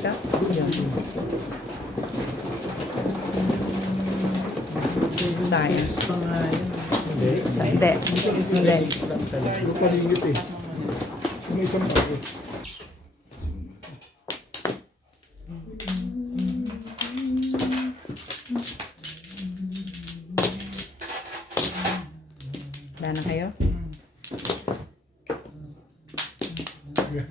Dito? Yun. Science. Hindi. Hindi. Hindi. Hindi palingit eh. May isang ako. Wala na kayo? Sige.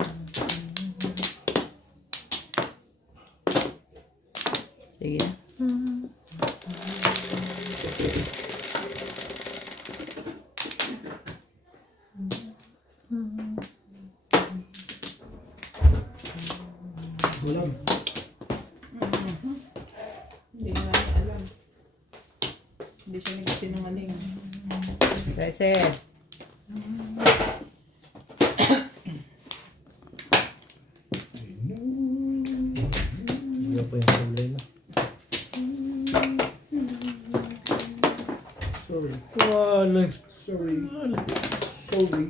Walang. Hindi nga alam. Hindi siya nagsinungaling. Kasi, Hindi po yung kulay na. Sorry. Wala. Sorry. Sorry.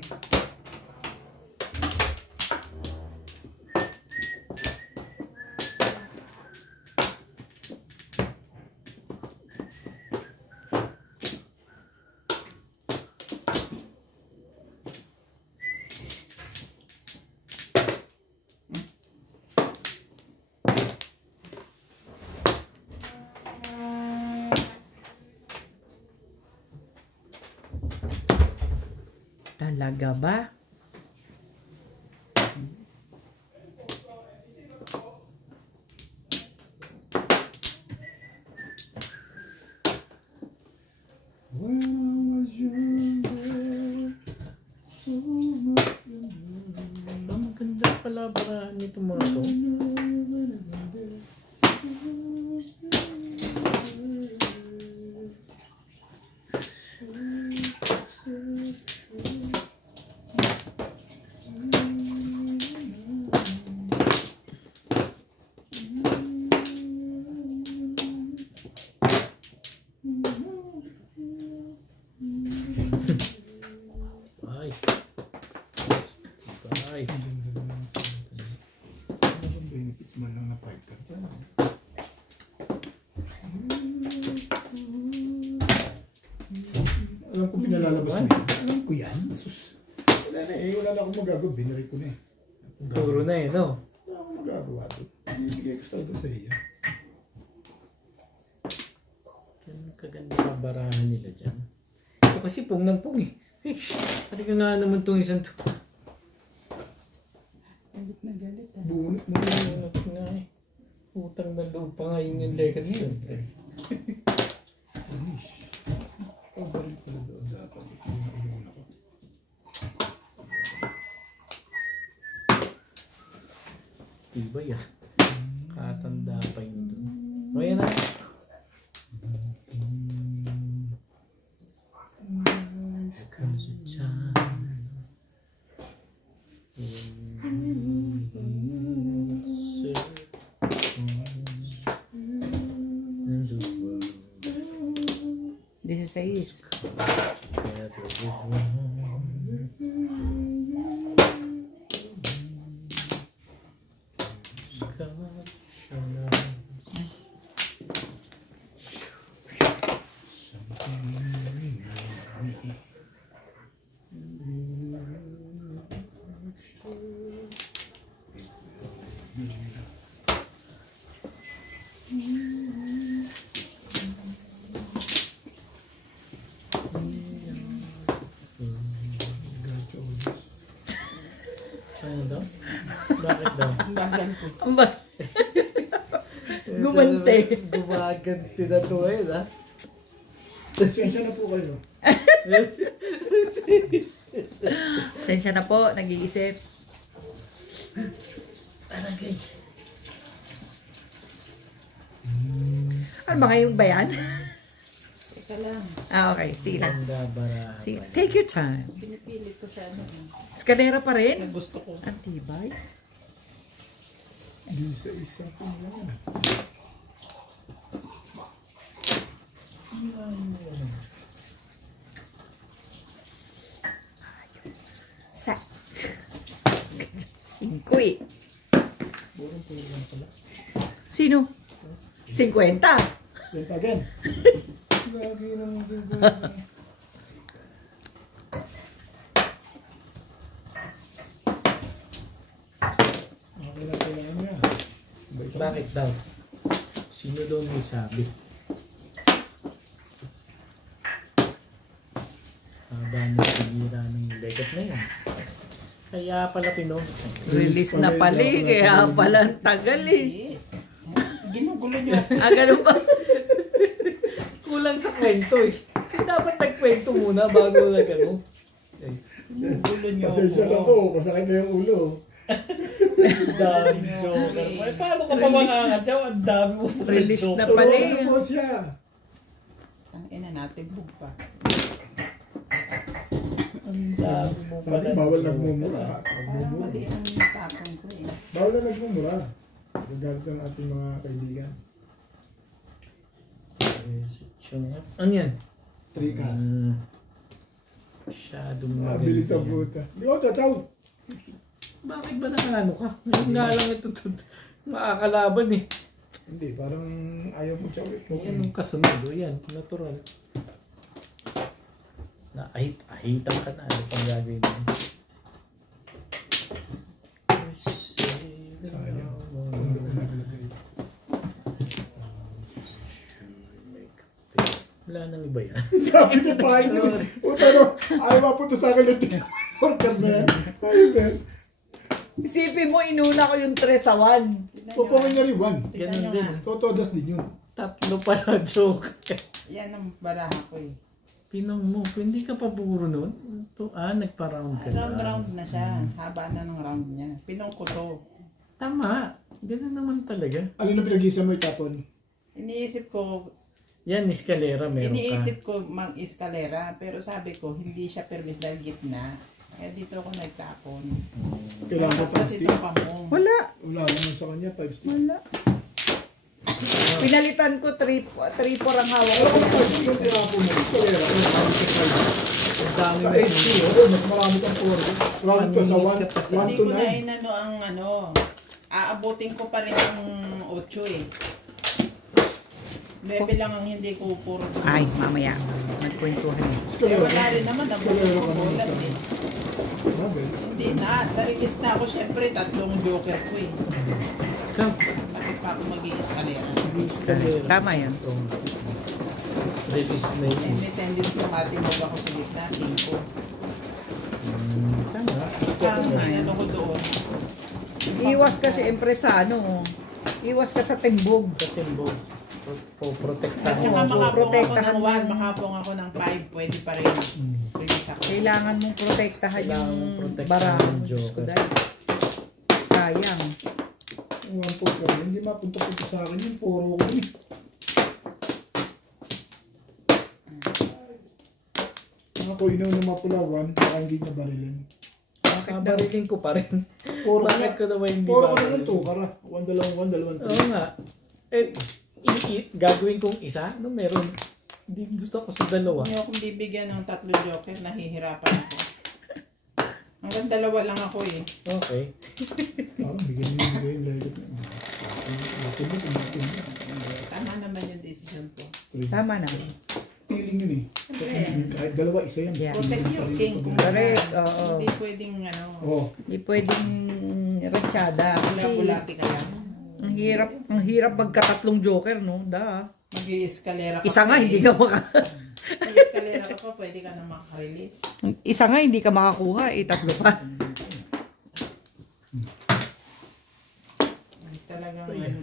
talaga ba? When I was younger, so much younger. Ang maganda pala barahan nito mga to. Ay. Ay. Anong benefits man lang na 5 card yan? Alam ko pinalalabas na yun. Alam ko yan. Sus. Wala na eh. Wala na akong magagawa. Binari ko na eh. Puro na eh, no? Wala akong magagawa doon. Ibigay ko sa sa iya. Ganun kaganda ang barahan nila dyan. Ito kasi pong ng pong eh. Pati ka nga naman itong isang to. Galit na galit. Bunot mo. Ano nga eh. Utang na loob pa nga yung lekat yun. Anish. Pabalik ko na doon dapat. Iyon ako. Tibay ah. Katanda pa yun doon. O yan na. Comes a time when we search and the world This is Ais. together is one. Scotch ano daw? Bakit daw? Bagan ko. Ang ba? Gumante. Gumaganti na to ngayon ha? Sensya na po kayo. Sensya na po, nag-iisip. Talagay. Ano ba kayong bayan? Teka lang. Ah, okay. Sige na. Ganda barahan. Sige. Take your time. Pinipilit ko sa ano. Eskalera pa Yung rin. gusto ko. Antibay. Hindi sa isa po lang. Sa. 5 eh. Puro lang pala. Sino? 50. Yan again. Lagi naman din. Okay lang kailangan niya. Bakit daw? Sino daw may sabi? Haba na sigira ng legat na yan. Kaya pala Release na pala eh. Kaya pala ang tagal eh. Ginugulo niyo. Ganun ba? kulang sa kwento eh. Dapat nagkwento muna bago na gano'n. Ginugulo niyo. Pasensya na po. Masakit na yung ulo. Dami joker. Ay, paano ka pa makakatsaw? Ang dami mo pa Release na joker. pala Turuan eh. na po siya. Ang ina natin, bugpa. Ang dami mo Sabi, pala bawal joker. nagmumura. Parang mali ang tapon ko eh. Bawal na nagmumura. Gagamit ng ating mga kaibigan. Ano yan? 3 ka. Masyadong Mabilis ang buta. Di ko, tataw. Bakit ba nakano ka? Ngayon nga lang ito makakalaban eh. Hindi, parang ayaw mo siya ulit. Yan yung kasunod. O yan, natural. Ahitan ka na. Ano pang gagawin mo? Sayang. Kung doon naglagay. Wala nang iba yan. Sabi ko pa, hindi. Puta no, ayaw mapunta sa akin yung order na yan. Ayaw na yan. Isipin mo, inuna ko yung 3 sa 1. Pupungin na rin 1. Ganun din. Totodas din yun. Tatlo pala joke. Yan ang baraha ko eh. Pinong mo, hindi ka pa puro nun? Nagpa-round ka na. Round na siya. Haba na ng round niya. Pinong ko to. Tama. Ganun naman talaga. Alin na pinag-isa mo itapon? Iniisip ko, Yan, eskalera meron ka. iniisip ko mang-eskalera. Pero sabi ko, hindi siya permis dahil gitna. Kaya dito ako nagtapon. Kailangan ko Basta 5 dito pamong. Wala. Wala naman sa kanya, 5 stick. Wala. Pinalitan ko 3-4 ang hawak Pero ko. kung 5 stick yung tinapon mo, eskalera, ano, parang sa 5. Ang dami Sa mo. 8 stick, mas marami kang 4. Round to sa 1 Hindi to ko na 9. inano ang ano. Aabutin ko pa rin ang 8 eh. 9 lang ang hindi ko puro. Ay, mamaya. Nagkwentuhan eh. Eh Eskalera. wala rin naman. Nabutin ko bulat eh. Bagay. Hindi na. Sa release na ako, syempre, 3 joker ko eh. Ikaw, Bakit pa ako mag-i-eskalera? eskalera. Tama yan. Release na Eh, yun. may tendency sa matimog ako sa gitna, 5. Tama. Ang ano ko doon. Iwas kasi empresano. Iwas ka sa timbog. Sa timbog. At Protektahan. saka Oo, makapong ako protektahan ng 1, mo. makapong ako ng 5, pwede pa rin. Release ako. Kailangan mong protektahan Kailangan yung mong protektahan barang. yung Diyos ko, joker. dahil sayang. Ang 1 po ko, hindi mapunta-punta sa akin yung puro ko eh. Ako inaw na mapula 1, baka hindi niya barilin. Kabariling ko pa rin. Puro Bakit ko naman hindi Puro ko babarilin? naman 2, kara. 1, 2, 1, 2, 2. Oo nga. Gagawin kong isa? No, meron. Hindi gusto ko sa dalawa. Hindi akong bibigyan ng 3 joker, nahihirapan ako. Hanggang 2 lang ako eh. Okay. Parang bigyan niyo yung legit na. Tama naman yung decision ko. Tama na. Feeling yun eh. Kahit 2, isa yan. Yeah. Protect your king. Correct. Oo. Hindi pwedeng ano, Oo. Hindi pwedeng ratsyada. Kasi bulati ka lang. ang hirap magka-3 joker, no? Da. Mag-i-eskalera ka Isa nga, pa hindi eh. ka maka... Mag-i-eskalera ka pa, pwede ka na maka-release. Isa nga, hindi ka makakuha. 3 pa. Talagang ano lang.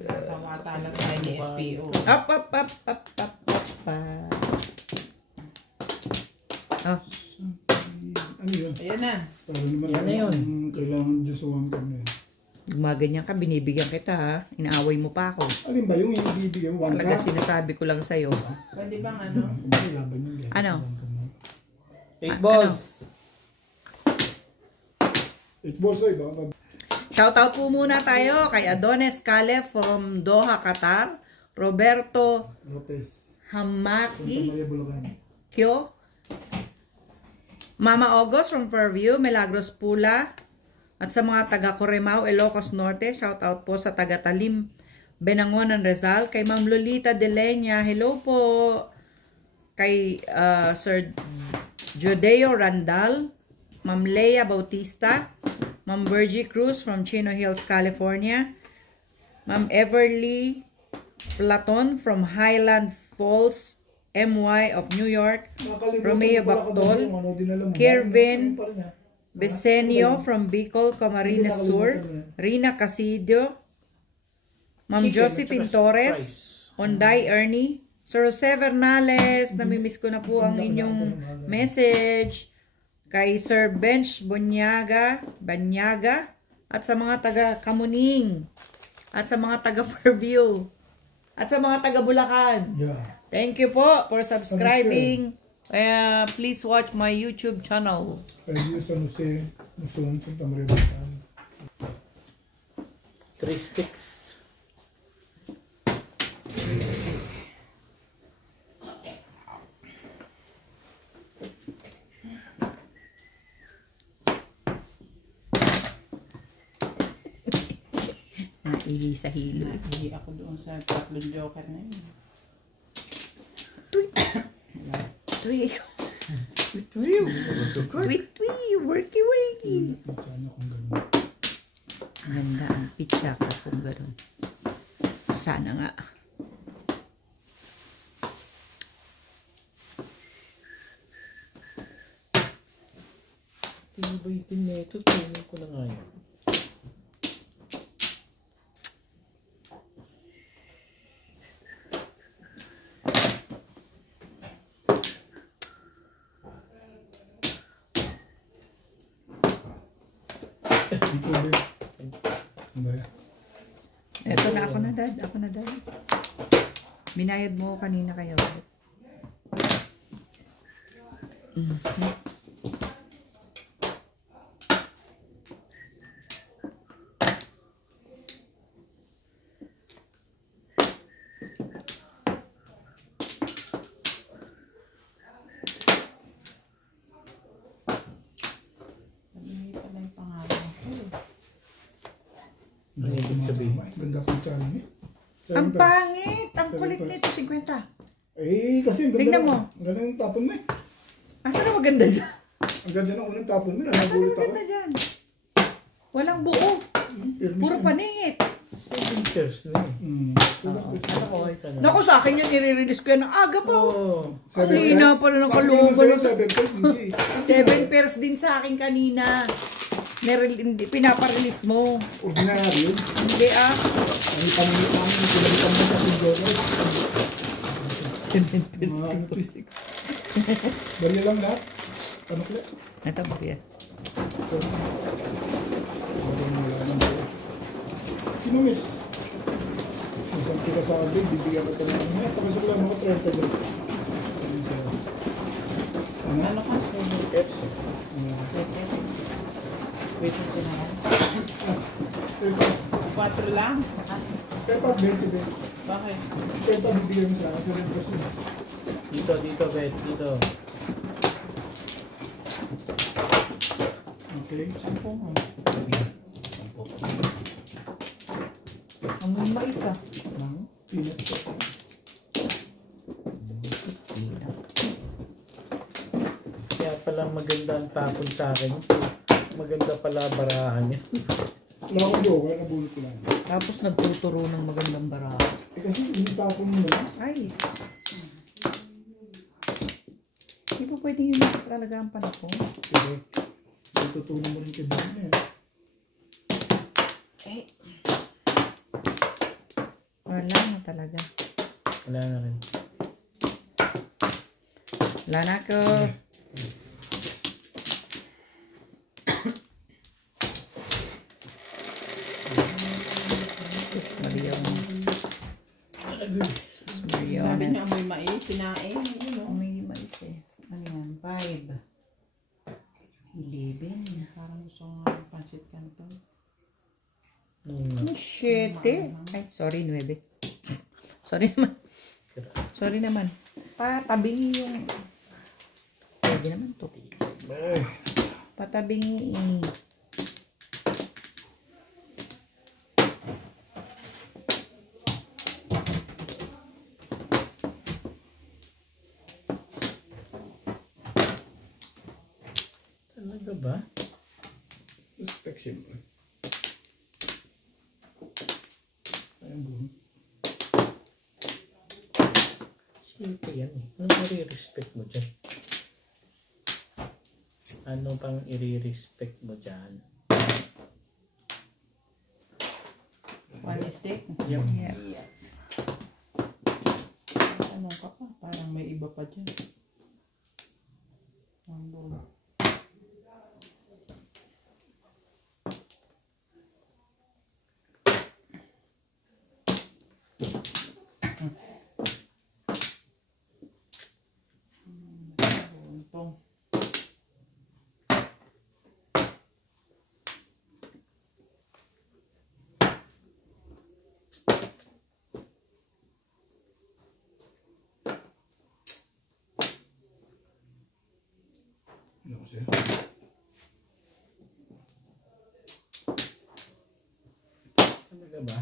Sasawata na tayo ni SPO. Up. Oh, Ano yun? Ayan na. Para naman Yan na yun. Kailangan Diyos ang kami. gumaganyan ka, binibigyan kita ha. Inaaway mo pa ako. Alin ba yung ibibigay mo? 1 Talaga ka? sinasabi ko lang sa'yo. Pwede bang ano? Hindi, laban yung legit. Ano? 8 balls. 8 balls ay baka Shoutout po muna tayo kay Adonis Cale from Doha, Qatar. Roberto Lopez. Santa Hamaki Maria Bulacan. Kyo. Mama August from Fairview. Milagros Pula. At sa mga taga Coremao, Ilocos Norte, shout out po sa taga Talim, Benangonan, Rizal. Kay Ma'am Lolita De Leña, hello po. Kay Sir Jodeo Randal, Ma'am Leia Bautista, Ma'am Virgie Cruz from Chino Hills, California, Ma'am Everly Platon from Highland Falls, MY of New York, Romeo Bactol, Kirvin Besenio from Bicol, Camarines Sur, Rina Casidio, Ma'am Josephine Torres, Onday Ernie, Sir Jose Bernales, namimiss ko na po ang inyong message. Kay Sir Bench Banyaga, at sa mga taga Kamuning, at sa mga taga Fairview, at sa mga taga Bulacan. Yeah. Thank you po for subscribing. Please watch my YouTube channel. Review San Jose, Luzon, Santa Maria Bulacan. 3 sticks. Naili sa hilo. Hindi ako doon sa tatlong joker na yun. Tweet. Tweet. Tweet. Worky. Ganda ang pizza ko kung gano'n. Sana nga. Tinibay din na ito. Tunin ko na nga yun. Ito na, ako na dad. Binayad mo kanina kayo. Ang ibig sabihin. Ganda po siya rin eh. Ang pangit! Ang kulit nito, 50. Eh, kasi ang ganda. Tignan mo. Ang ganda ng tapon mo eh. Asa na maganda dyan? Ang ganda ng unang tapon mo. Asa na Nagulit ako. maganda dyan? Walang buo. Puro paningit. 7 pairs na yun. Okay ka na. Naku, sa akin yun, nire-release ko yan ng aga pa. Oo. Kanina pa na ng kalungan. 7 pairs, hindi. 7 pairs din sa akin kanina. Pinaparelease mo. Ordinary yun. Hindi ah. Ang pamilya namin, pinalitan mo sa pinjoker. 7 pairs. Mga ano to eh. Barya lang lahat. Ano kaya? Ito ba yan? Sino miss? Isang kila sa akin, bibigyan ko ito ng mga. Pakasok lang ako 30 days. Ano ka? Pairs. Wait na sinahan. 4 lang? Pero pag 20. Bakit? Pero pag bibigyan mo sa akin, 7%. Dito, Bet. Dito. Okay. 10 mo. Ang may mais ah. Peanut ko. Kaya pala maganda ang tapon sa akin. Maganda pala barahan niya. Wala akong joker, nabulot ko lang. Tapos nagtuturo ng magandang baraha. Eh kasi initapon mo lang. Ay. Hindi po pwede yun talaga ang panako. Sige. Itutunan mo rin kay Bina eh. Eh. Wala na talaga. Wala na rin. Wala na ko. Sabi niya amoy mais, sinaing. May mais eh. Ano yan? 5. 11. Parang gusto ko nga ng pansit canton. 7. Ay, sorry, 9. Sorry naman. Patabingi yung... Pwede naman to. Patabingi eh. Talaga ba? Respect siyempre. Ayun buo. Siyempre yan eh. Ano i-respect mo dyan? Ano pang i-respect mo dyan? One stick? Yep. Yeah. Ano ka pa? Parang may iba pa dyan. Ang buo. Buntong. Ano kasi? Talaga ba?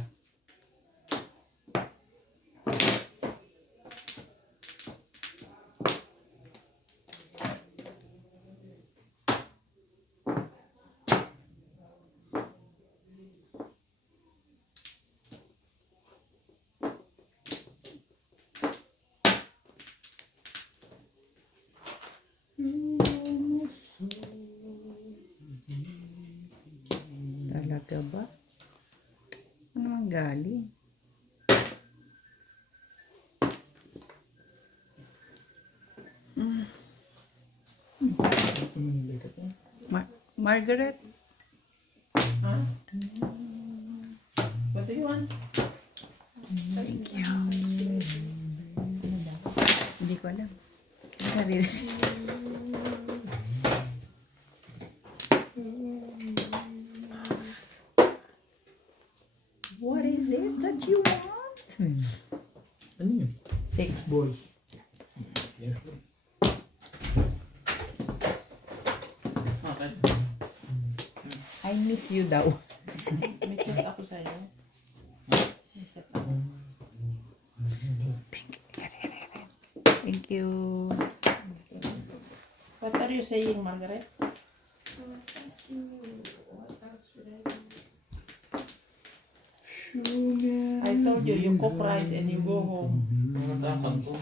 Talaga ba? Ano ang galing? Ito mo nilikat mo. Margaret? Huh? What do you want? Thank you. Hindi ko alam. Naririnig. What is it that you want? Ano yun? 6. Balls. Yeah. Okay. I miss you daw. May chat ako sa'yo. May chat ako. Thank you. What are you saying, Margaret? I was asking you what else should I do? I told you, you cook rice and you go home. Matapang ko.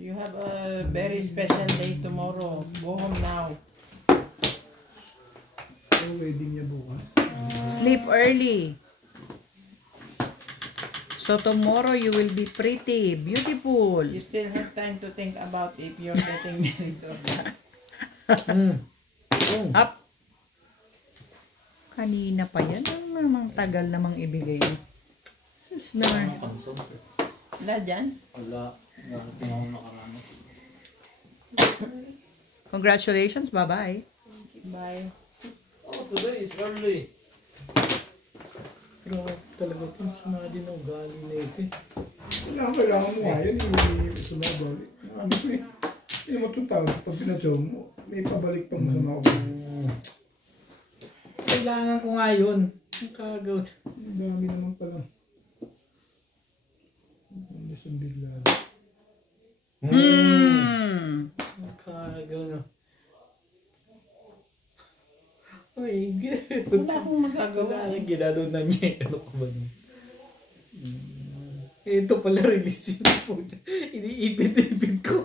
You have a very special day tomorrow. Go home now. Yung wedding niya bukas. Sleep early. So tomorrow you will be pretty, beautiful. You still have time to think about if you're getting married or not. Up. Kanina pa yan. Ano namang tagal namang ibigay. Sus na. Wala dyan? Wala. Nakating ako nakarami. Congratulations. Bye-bye. Bye. Oh, today is early. Pero talaga kung sama din ang gali na ito eh. Kailangan mo nga yan. Sumabal. Ano ko eh. Hindi mo itong tawag. Pag pinatsaw mo, may pabalik pang masama ko. Kailangan ko nga yun. Ang kagawad. Ang dami naman pala. Ano sa bigla. Ang kagawad. Ay, Wala akong magagawa. wala nang ginagawa na niya. Ano ko ba niya? Ito pala release yung food. Iniipit-ipit ko.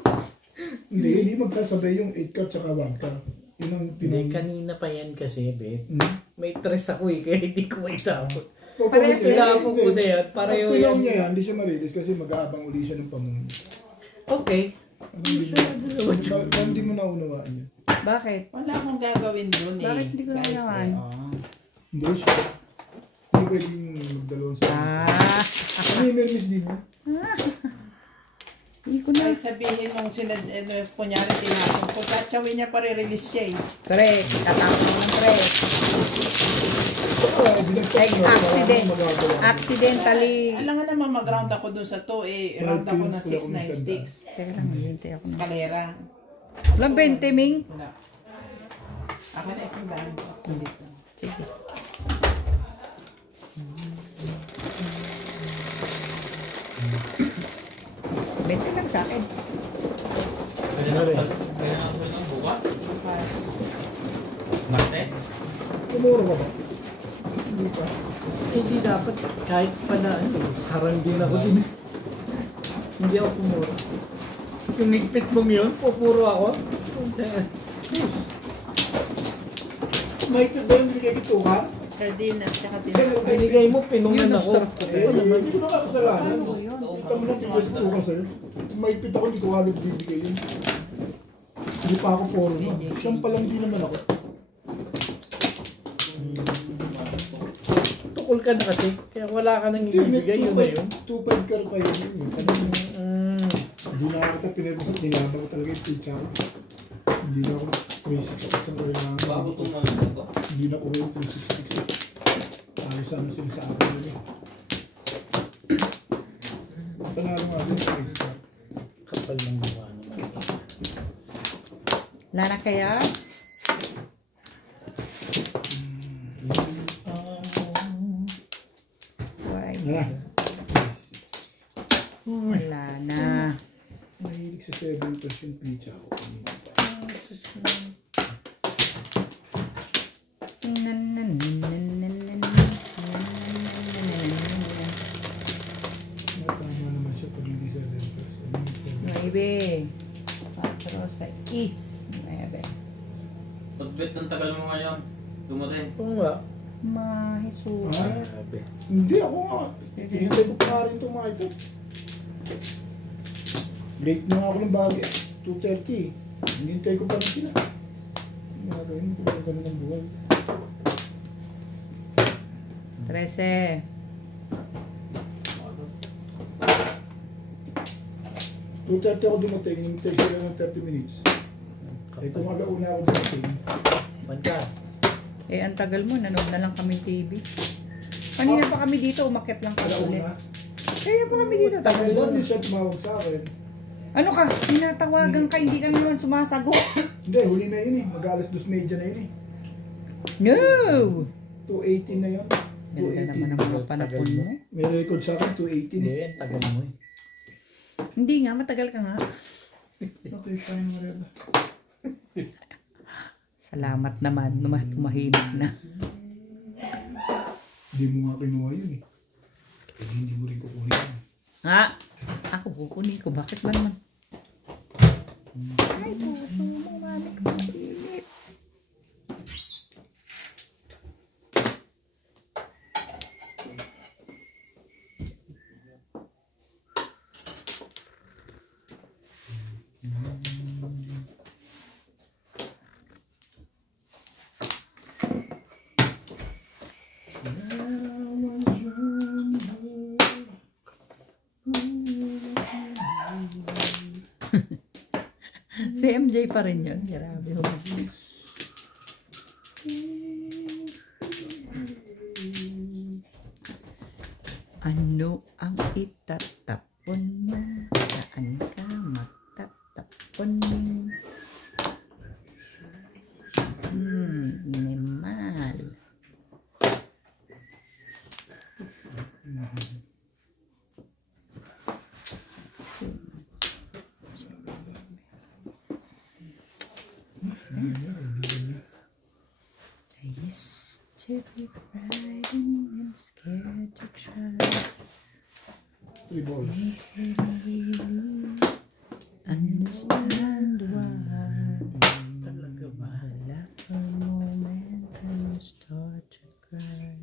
Hindi magkasabay yung 8 cup tsaka 1 cup. Yun ang Hindi, kanina pa yan kasi, babe. Hmm? May stress ako eh, kaya hindi ko maitapon. Parehas Kailangan ko na yan. Pareho Pag yan. niya yan, hindi siya marilis kasi mag-aabang uli siya ng pamungo. Okay. Hindi mo naunawaan yan. Bakit? Wala akong gagawin dun eh. Bakit hindi ko Guys, nalaman? Hindi siya. Hindi pwedeng magdalawang sa Ano yung mermis din mo? Hindi ko na. Kahit sabihin mong kunyari tinapon ko, tatsawin niya pa re-release siya eh. Correct. Tatapos ng correct. Accidentally. Alam nga naman mag-round ako dun sa to eh. Round ako ng 6-9 sticks. Teka lang, hintay ako na. Kalera. Walang 20, Ming. Wala. Ako na isang daan ko. Hindi. Sige. Bente lang sa akin. Ano Bukas? Martes? Tumuro ka ba? Hindi pa. Hindi dapat kahit pala sarang din ako din. Hindi ako pumuro. Yung higpit mong yun, pupuro ako. May ito ba yung binigay ito ka? Sardinas, tsaka tinapay. Binigay mo, pinungan ako. Hindi ko nakakasalanan. Kita mo lang binigay ito ka sa'yo. May ipit ako, hindi ko agad bibigay yun. Hindi pa ako puro nun. Siyang palang di naman ako. Tukol ka na kasi, kaya wala ka nang ibibigay, yun na yun. 2.5 car pa yun. Hindi na ako pinirmas at nilaba ko talaga yung pizza ko. Hindi na ako 366 ang kailangan. Bago itong mga ito? Hindi na ko yung 366. Ayos ano sila sa akin yun eh. Panalo nga din sa pizza. Kapal ng buwan naman. Lana kaya? Why? Ah, Wala na. mahilig sa 7% pizza ako. Tama naman siya pag hindi 7%. 9. 4, 6. 9. Pagbit ang tagal mo ngayon. Dumating. Oo nga. Mahisu. Ah, Sabi. hindi ako nga. Hinintay ko pa rin itong mga ito. Late na nga ako ng bagay. 2:30. Hinintay ko pa rin sila. Gagawin ko lang ganun ng buhay. 13. 2:30 ako dumating. Hinintay sila ng 30 minutes. Eh kung alauna ako dumating. Banda. Eh, ang tagal mo, nanood na lang kami TV. Kanina pa kami dito, umakyat lang kami ulit. Alauna. Kanina pa kami dito, tagal Tagal mo. din siya tumawag sa akin. Ano ka? Tinatawagan ka, hindi ka naman sumasagot. Hindi, huli na yun eh. Mag-alas 2:30 na yun eh. No! 2:18 na yun. Ganda naman ang mga panapon mo. May record sa akin, 2:18 Hindi, eh. ang tagal mo eh. Hindi nga, matagal ka nga. Okay, fine, whatever. Salamat naman, tumahimik na. Hindi mo nga kinuha yun eh. Kaya hindi mo rin kukunin yun. Ha? Ako kukunin ko, bakit ba naman? Ay, puso mo, mami ko mainit. Si MJ pa rin yun. Grabe. Ano ang itatapon mo? Saan ka matatapon mo? Animal. I used to be frightened and scared to try. 3 balls. Understand why. Talaga ba? Laugh a moment and start to cry.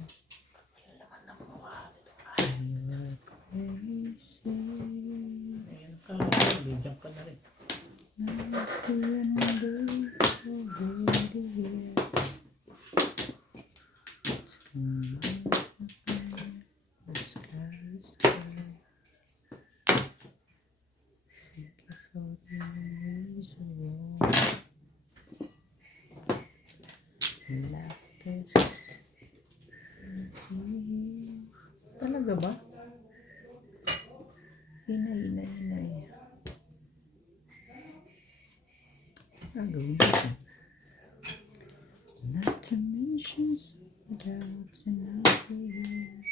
You're crazy. Ayan ka, bigyan ka na rin. Nice to wonder already here. The sky is high. Think of all the memories of war. Laughter. Talaga ba? Inay. Gagawin natin. Not to mention doubts and fears.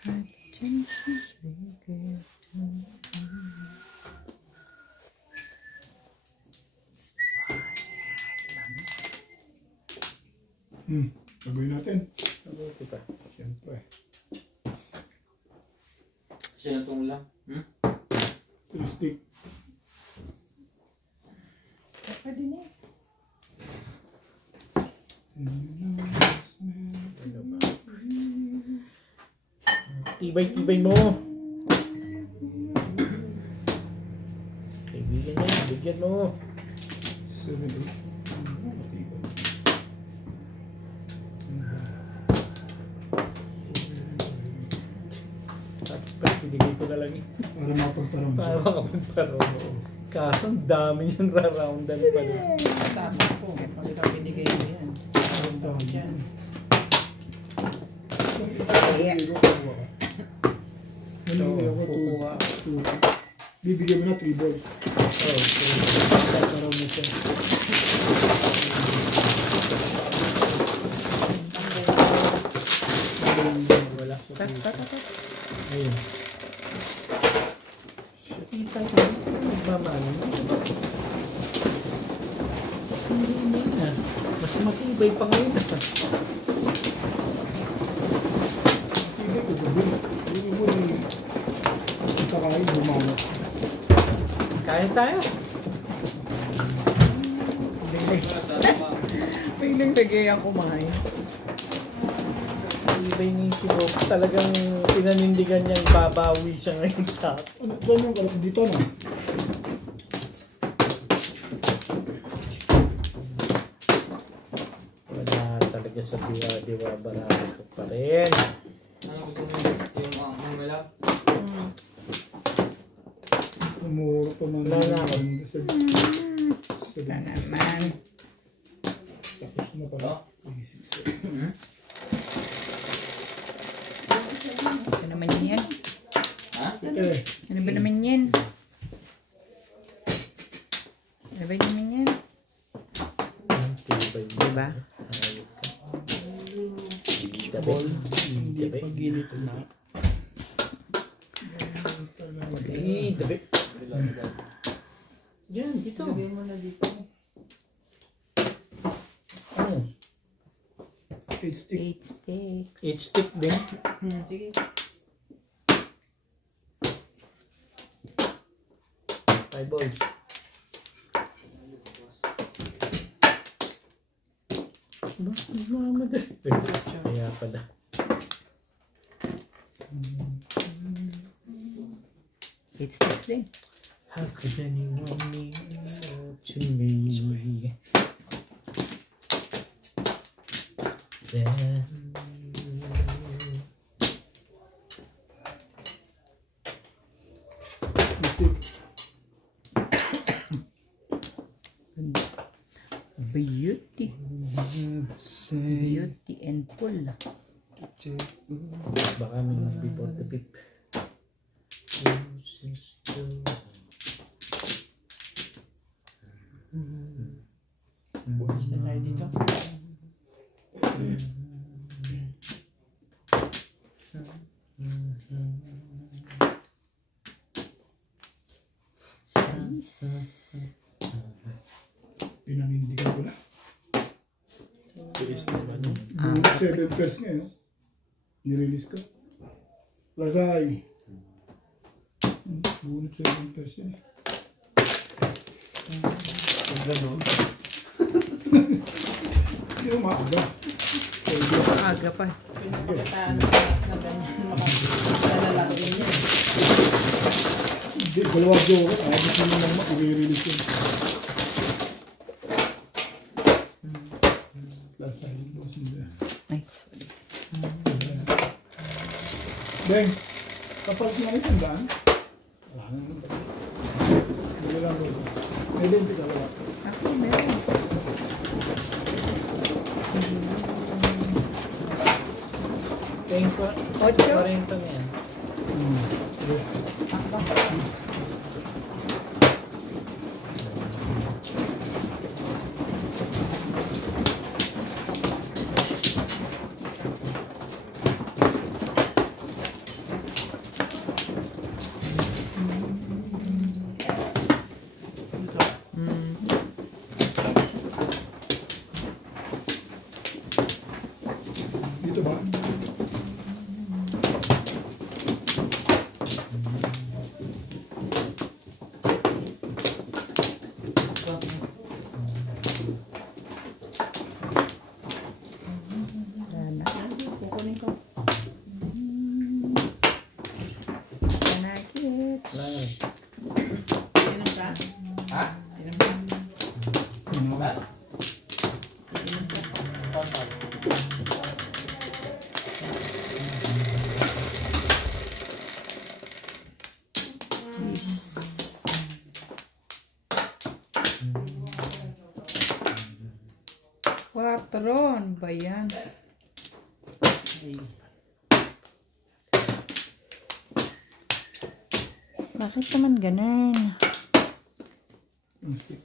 Hypertension's regret to me. Gagawin natin. Mabuti pa. Siyempre. Siya na tumulang. 3 stick. Pwede na eh. Ano ba? Tibay-tibay mo. Kaibigan niya, bigyan mo. 7, 8. Tapos pinigay ko na lang eh. Para mapagparang Para makapagparo. Kaso ang dami niyang raroundan pa na. Tama po. Pag ikaw binigay mo yan. Ang tawag yan. Nangyari ako kukuha. 2. Bibigyan mo na 3 balls. Oh, magpaparaw mo siya. Wala. Ayun. Itay ko. Nagmamano. Hindi na. Mas matibay pa ngayon. Hindi ko gabi. Hindi mo ni kakain bumalo. Kaya tayo. Biglang tagay ang kumain. Ibay ni si Bob. Talagang pinanindigan niyang babawi siya ngayon sa akin. Ano ba yung kalap dito na? Wala talaga sa diwa-diwa. Barami ko pa rin. Ano gusto mo yung ang mela? Umuro pa man. Wala na ako. Wala naman. Tapos na pala. 3, 6, 7. Ano naman yan? Ha? Eh, Ano ba naman yan? Ano ba naman yan? Ang tibay mo. Diba? Ayok ka. ball. Hindi pa ginito na. Eh, tabi. Yan, dito. Lagay mo na dito. Ano? 8 stick. 8 sticks. 8 stick din. Sige. 5 balls. Ba? Nagmamadali. Kaya pala. Eight sticks din. How could anyone be so to me? Then... Beauty. Beauty and full. Baka may before the pip. Bukas na tayo dito. Pinanindigan ko na. Bilis naman. 7 pairs ngayon. Nirelease ka. Lasay. Bunot 7 pairs yan eh. Gano'n. Hindi mo maaga. Aga pa. Pinapakataan na ganyan. Makalalaki rin yun. Hindi, dalawang joke. Gusto mo naman i-release yun. Lasay. Ay, sorry. Beng, kapalit na isang daan. Wala na naman. Hindi lang ko. May 20 ka wala. Ako, meron. Tengko. 8. 40 na yan. Inom ka? Ha? Inom ka? Ano? Ba? Inom ka? Total. Quatro. Ano ba yan? Bakit naman ganun? Ang stick.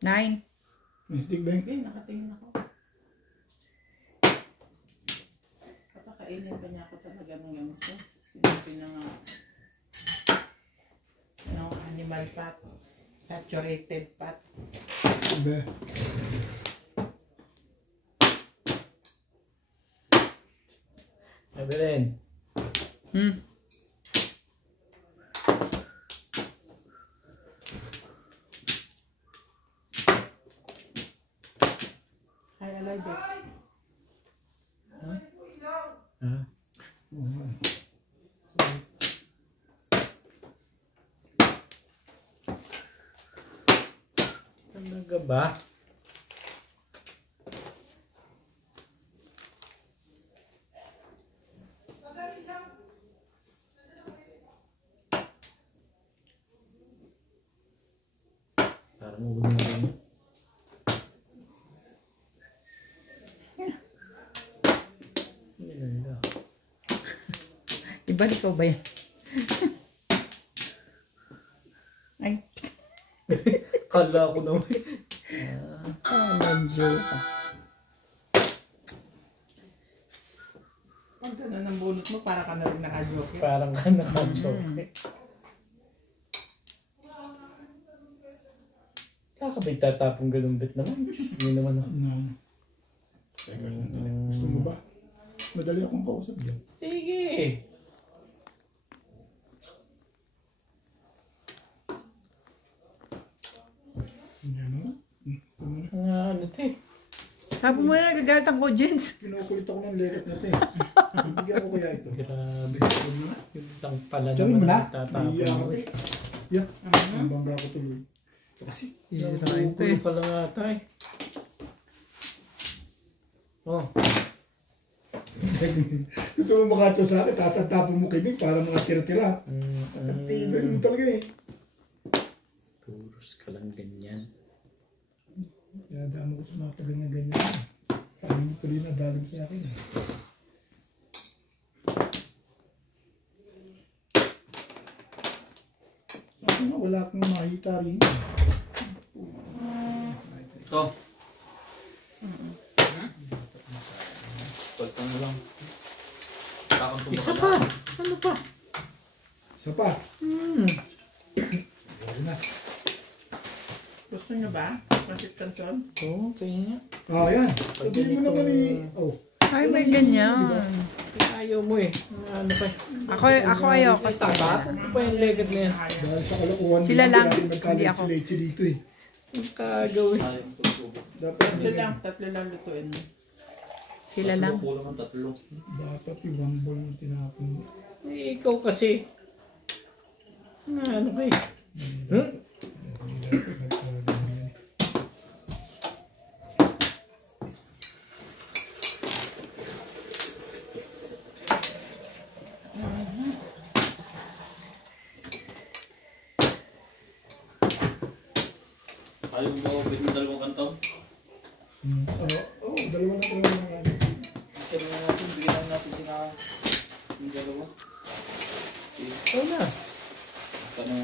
Nine. Ang stick ba yun? Okay, nakatingin ako. Papakainin pa niya ako talaga ng ganito. Sinipin na nga. No, animal fat. Saturated fat. Iba. Evelyn. Hi, Elijah. Ha? Talaga ba? Parang ubo na rin. Ibalik ko ba yan? Ay. Kala ko naman. Joke. Pag gano'n ang bunot mo, para ka na rin naka-joke. Parang ka naka-joke. Kakabay tatapong ganun bit naman. Diyos mo naman ako. No. Teka lang, dali. Gusto mo ba? Madali akong kausap dyan. Sige. Yan o. Nga ano ito eh. Sabi mo na nagagalit ang audience. Kinukulit ako ng legat na ito eh. Bigyan ko kaya ito. Grabe. Yun lang pala Sabi mo naman na? ang tatapon Iya mo ako eh. eh. Yeah. Ang bangga ko tuloy. Kasi, Sirain ko ka lang ata eh. Oh. gusto mo makatso sa akin, tapos ang tapon mo kibig para mga tira-tira. Ang tibay mo talaga eh. Puros ka lang ganyan. Kaya dami ko sa mga tagal na ganyan. Paano mo tuloy na dalim sa akin eh. Ako nga, wala akong makita rin. Ito. Pagtang na lang. Takang Isa pa! Ano pa? Isa pa. Wala na. Gusto niyo ba? Pancit canton? Oo, tingin nga. Ah, yan. Sabihin mo naman eh. Oh. Ay, may ganyan. Ayaw mo eh. Ano pa? Ako ayoko. Tapon ko pa yung legat na yan. Dahil sa kalokohan Sila dito, lang, natin hindi ako. nagkaleche dito eh. Yung kagawin. Ayaw ko tutubog. Dapat Tatlo lang lutuin mo. Sila lang. Kulang ang tatlo. dapat yung one bowl yung tinapon mo. Eh, ikaw kasi. Ano ka eh? Huh? Ayaw mo bit ng dalawang kantaw. Oo, dalawa na yan. Sabi na natin, bigyan lang natin yung dalawa. Ikaw na.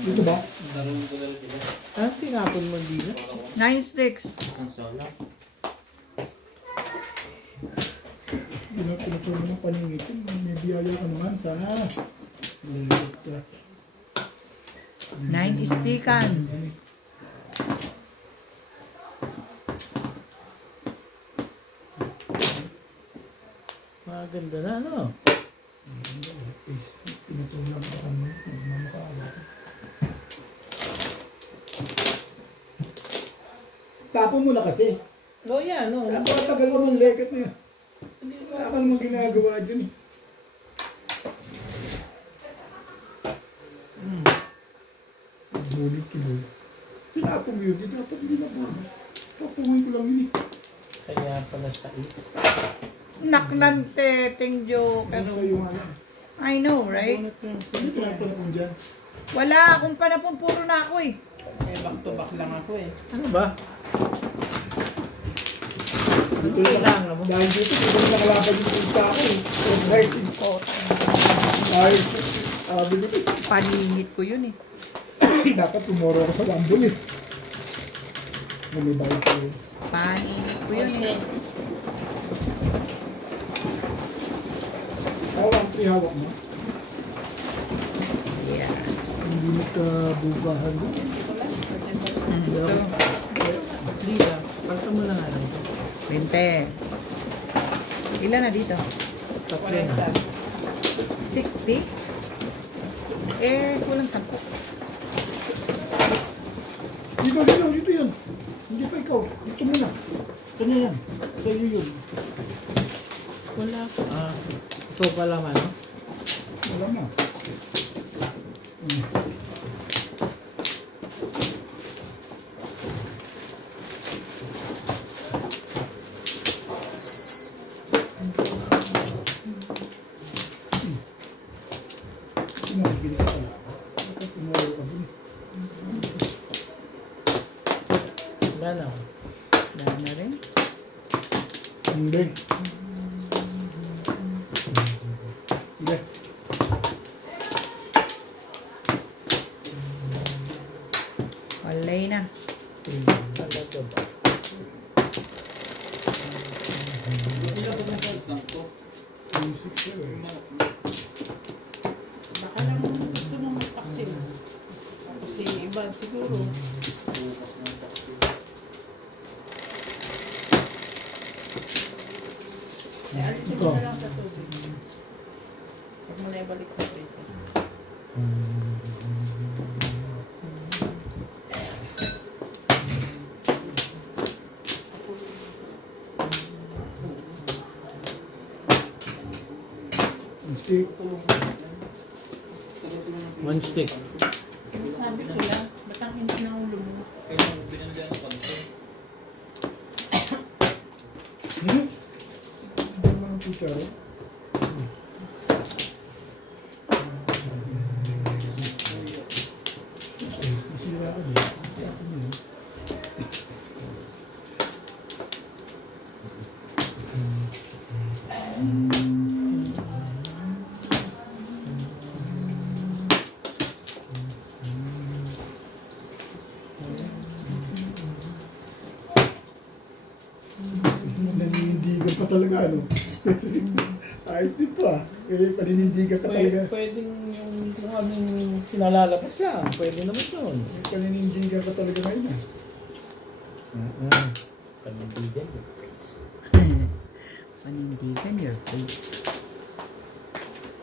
Dito ba? Dalawang ko dalawa sila. Ah, tinapon mo dito. 9 sticks. Ang sala. Pinapinatso mo ng paningit. May biyaya ka naman. Sana. Lingkot ka. 9 stickan. Maganda na, ano? Is, pinatulang pa kami. Nagmamakaawa ko. Tapo mo na kasi. No, yan, no. Ang tagal mo ng leket na yan. Wala ka namang ginagawa dyan eh. Bulit kilo. Pinapong yun. Dapat hindi na po. Tapungin ko lang yun eh. Kaya pala sa is. Naklante, ting joke. Ano sa'yo nga yan? I know, right? Saan pinapong dyan? Wala akong panapon, puro na ako eh. Eh, back to back lang ako eh. Ano ba? Dito lang. Dahil dito, dito lang nakalaban yung pizza ako eh. Right. Ay, sabi ko eh. Paningit ko yun eh. Dapat tumoro ako sa Lambon eh. May bayad ko eh. Paningit ko yun eh. Hawak, hawak mo. Yeah. Hindi magkabugahan doon. Ito. Lisa, palta mo na nga lang. 20. Ilan na dito? Tatlo na. 60? Eh, kulang 10. Dito yun. Hindi pa ikaw. Dito mo na. Kanya yan. Sa iyo yun. Wala. Ito pala man, no? Wala na. Sinabigilis pala ako. Dapat tumuro ka dun. Wala na. Wala na rin. Hindi. Hindi. Walay na. Talaga ba? Hindi na pumunta lang to. Music siya eh. Baka lang gusto mong magpaksin. Kasi iba siguro. Bukas ng taxi. Eh, alisin mo na lang sa tubig. Huwag mo na ibalik sa freezer. Stick. One stick. Sabi ko lang, ba't ang hindi na ulo mo? Kaya binalihan ng panto. Hindi. Hindi naman ang kutsara. Masira ka din. Naninindigan pa talaga, ano? Ayos dito ah. Eh, paninindigan ka talaga. Pwedeng yung kung aming pinalalabas lang. Pwede naman yun. Eh, paninindigan ka talaga ngayon ah. Panindigan. Panindigan your face.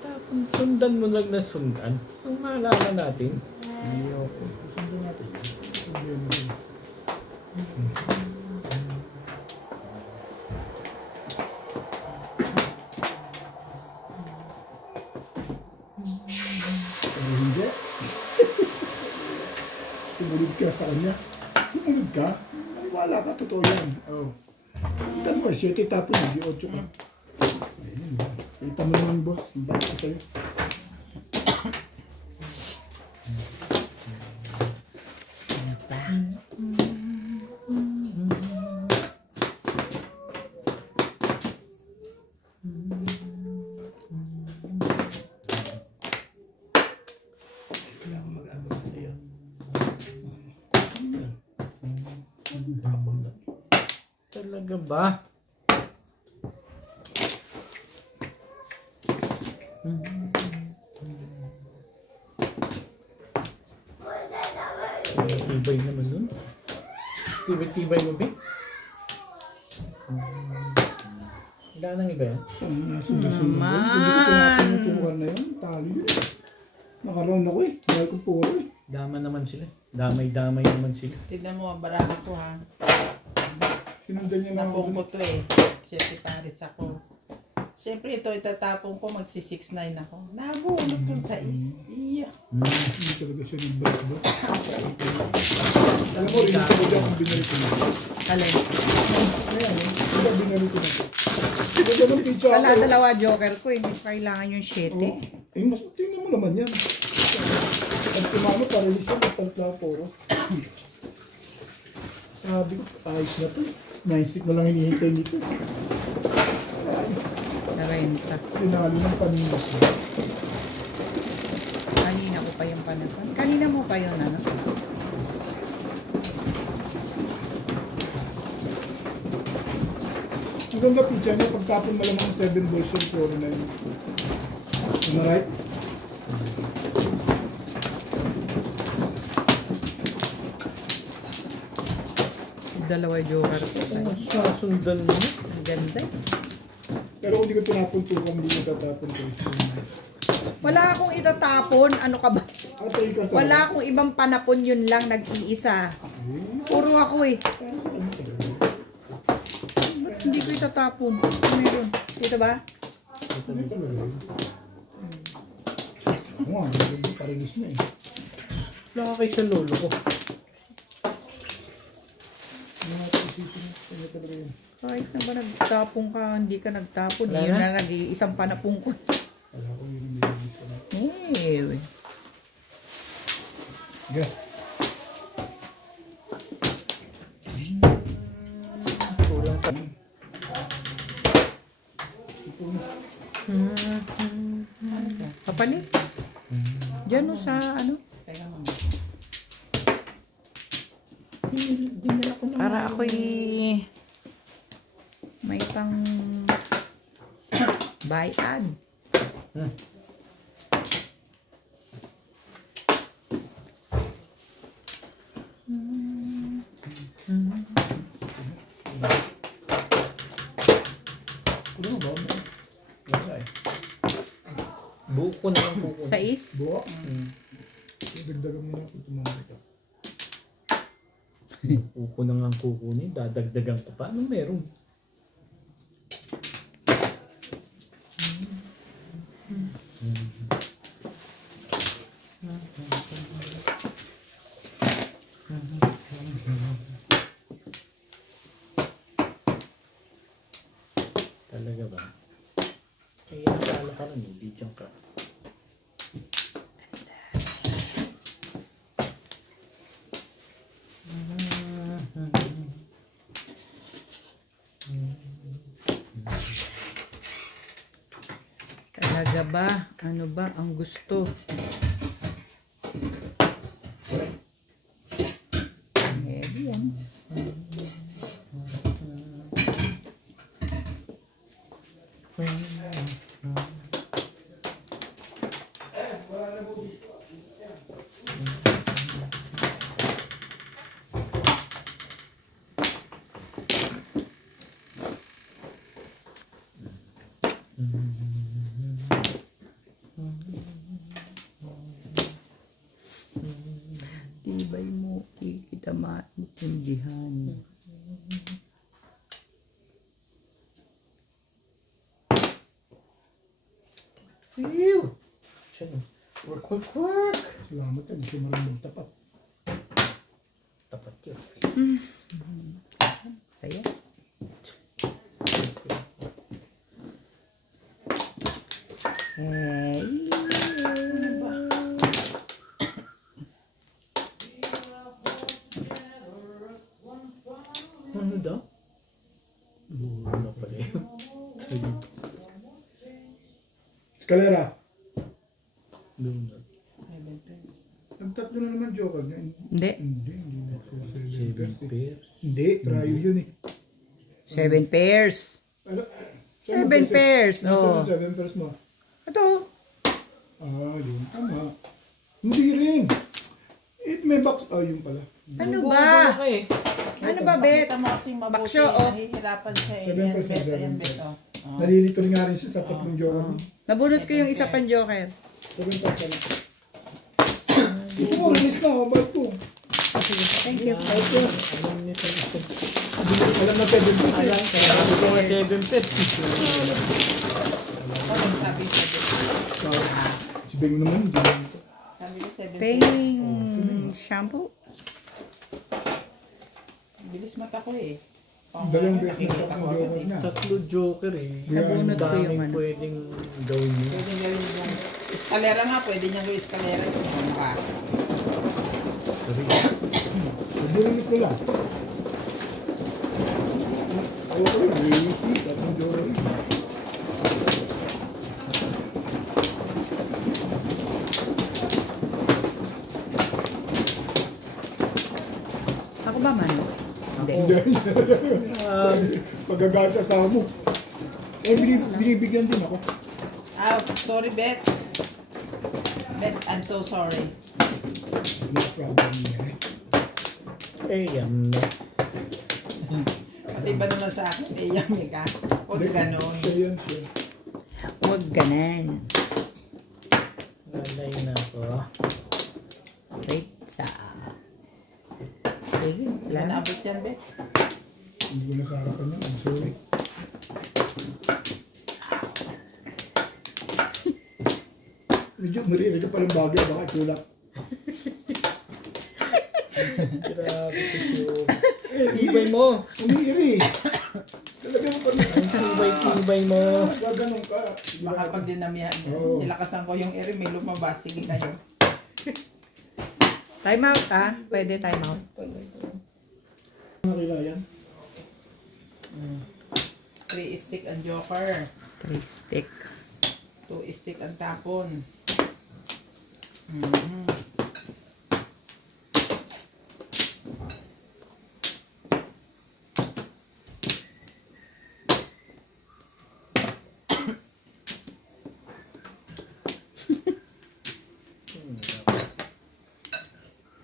Tapos sundan mo lang na sundan. Ang maalala natin. Ayoko. Susundan natin. Susundan natin. Hindi. Sumunod ka sa kanya. Sumunod ka. Maniwala ka, totoo yan. Oh. Kita mo, 7 tapos, hindi 8 ka. Ayun. Kita mo naman, boss. Ang bait ko sa'yo. Wala akong mag-agawa sa'yo. Tapos na. Talaga ba? Tibay naman nun. Tibay mo, Bing. Wala nang iba yan. Sunod-sunod. Hindi ko tinapin yung tukan na yun. Talo yun. Nakaroon ako eh. Dahil ko puro eh. Dama naman sila. Damay-damay naman sila. Tignan mo, barako ko ha. Sinundan niya na Tapong ako. ko to eh. Siyempre Paris ako. Siyempre ito itatapong ko, magsi-6'9 ako. Nabulog yung 6. Iya. Hindi talaga siya nag-break ba? Alam mo, rin sa kanya kung binalik ko na. Alin? Ayan eh. Kaya binalik ko na. Hindi naman pizza ako. Wala dalawa joker ko, hindi ko kailangan yung 7. Oh. Eh, mas tingnan mo naman yan. Ang tumano, parelis yan. Magpantla poro. Sabi ko, ayos na to. 9 stick na lang hinihintay nito. Narenta. Tinalo ng paninda. Kanina ko pa yung panapan. Kanina mo pa yun, ano? Ang ganda pizza niya, pagtapon mo lang ng 7 balls yung puro na yun. Am I right? Dalawa joker ko. Ang sasundan mo. Ang ganda. Pero kung di ko tinapon tukan, hindi ko tatapon ko. Wala akong itatapon. Ano ka ba? Atay ka sa... Wala akong ibang panapon, yun lang nag-iisa. Puro ako eh. Ba't hindi ko itatapon? Ano yun? Dito ba? Ano talaga yun? Oo nga, hindi parilis na eh. Wala ka kayo sa lolo ko. Ano natin isipin? Ano talaga yun? Kahit na ba nagtapon ka, hindi ka nagtapon. Wala Yun na? na nag-iisang panapon ko. Wala ko yun yung nilagis ko na. Eh, Yeah. Kulang pa. kapalit. Diyan o sa ano? Teka mo. Dinala ko na. Para ako'y may pang bayad. Ano ba? Wala eh. Buko na lang buko. Sais? Buwa? Dagdagan mo na kung tumamay ka. Buko na nga ang kukunin. Dadagdagan ka pa. Anong meron? Talaga ba? Kaya nakala ka rin, hindi dyan ka. Talaga ba? Ano ba ang gusto? Eh, yan. Tibay mo, di kita maintindihan. Ew! Siya, work, work, work! Salamat yan, hindi siya marunong tapat. Tapat your face. Kaya? Ano daw? Wala pala yun. Escalera! Doon na. Nagtatlo na naman joker niya. Hindi. Hindi na. 7 pairs. Hindi, trio yun eh. 7 pairs. Ano? 7 pairs. Oh. Oh. 7 pairs mo. Ito. Ah, yun. Tama. Hindi rin. May box. Ah, yun pala. Ano ba? Eh. Ano ba, Bet? Pakita mo kasing mabuti. Baksyo, oh. Nahihirapan siya eh. 7%, Yan, Bet. Ayan, Bet. Oh. Nalilito rin nga rin siya sa tatlong joker. Nabunot ko yung isa pang joker. 7 pairs na. Gusto mo, release na. Mabait ko. Thank you. Alam niyo ito isa. Alam na 7 pairs. Alam, kaya sabi ko nga 7 pets. Anong sabi sa Si Beng naman, hindi naman ito. Sabi ko 7 Ping shampoo. Bilis mata ko eh. Dalawang beses na Nakikita ko tatlong agad joker eh. na. Tatlo joker eh. Nabunot ko yung Daming ano. pwedeng gawin niyo. Pwede gawin yung eskalera nga, pwede niyang gawin eskalera. Bomba. Nag-release ko lang. Ayoko rin, release ko. Tatlong joker. Ako ba man? Hindi. Pagagalit sa mo. Eh, binibigyan din ako. Ah, sorry Beth. Beth, I'm so sorry. No problem niya. Eh, yan na. Pati ba naman sa akin, eh, yummy ka. Huwag ganon. Siya yan, siya. Huwag ganan. Lalay na ako. Wait sa... Sige, Wala wala na. naabot yan, Beth. Hindi ko na sa harapan niya. I'm sorry. Medyo narinig ka palang bagay. Baka itulak. Grabe kasi yung... Ibay mo! Umiiri. Talaga mo pa rin. Ibay mo! Gaganong ka. Baka pag dinamihan niya. Oo. Nilakasan ko yung eri, may lumabas. Sige kayo. Time out ah. Pwede time out. Nakila yan. 3 stick ang joker. 3 stick. 2 stick ang tapon.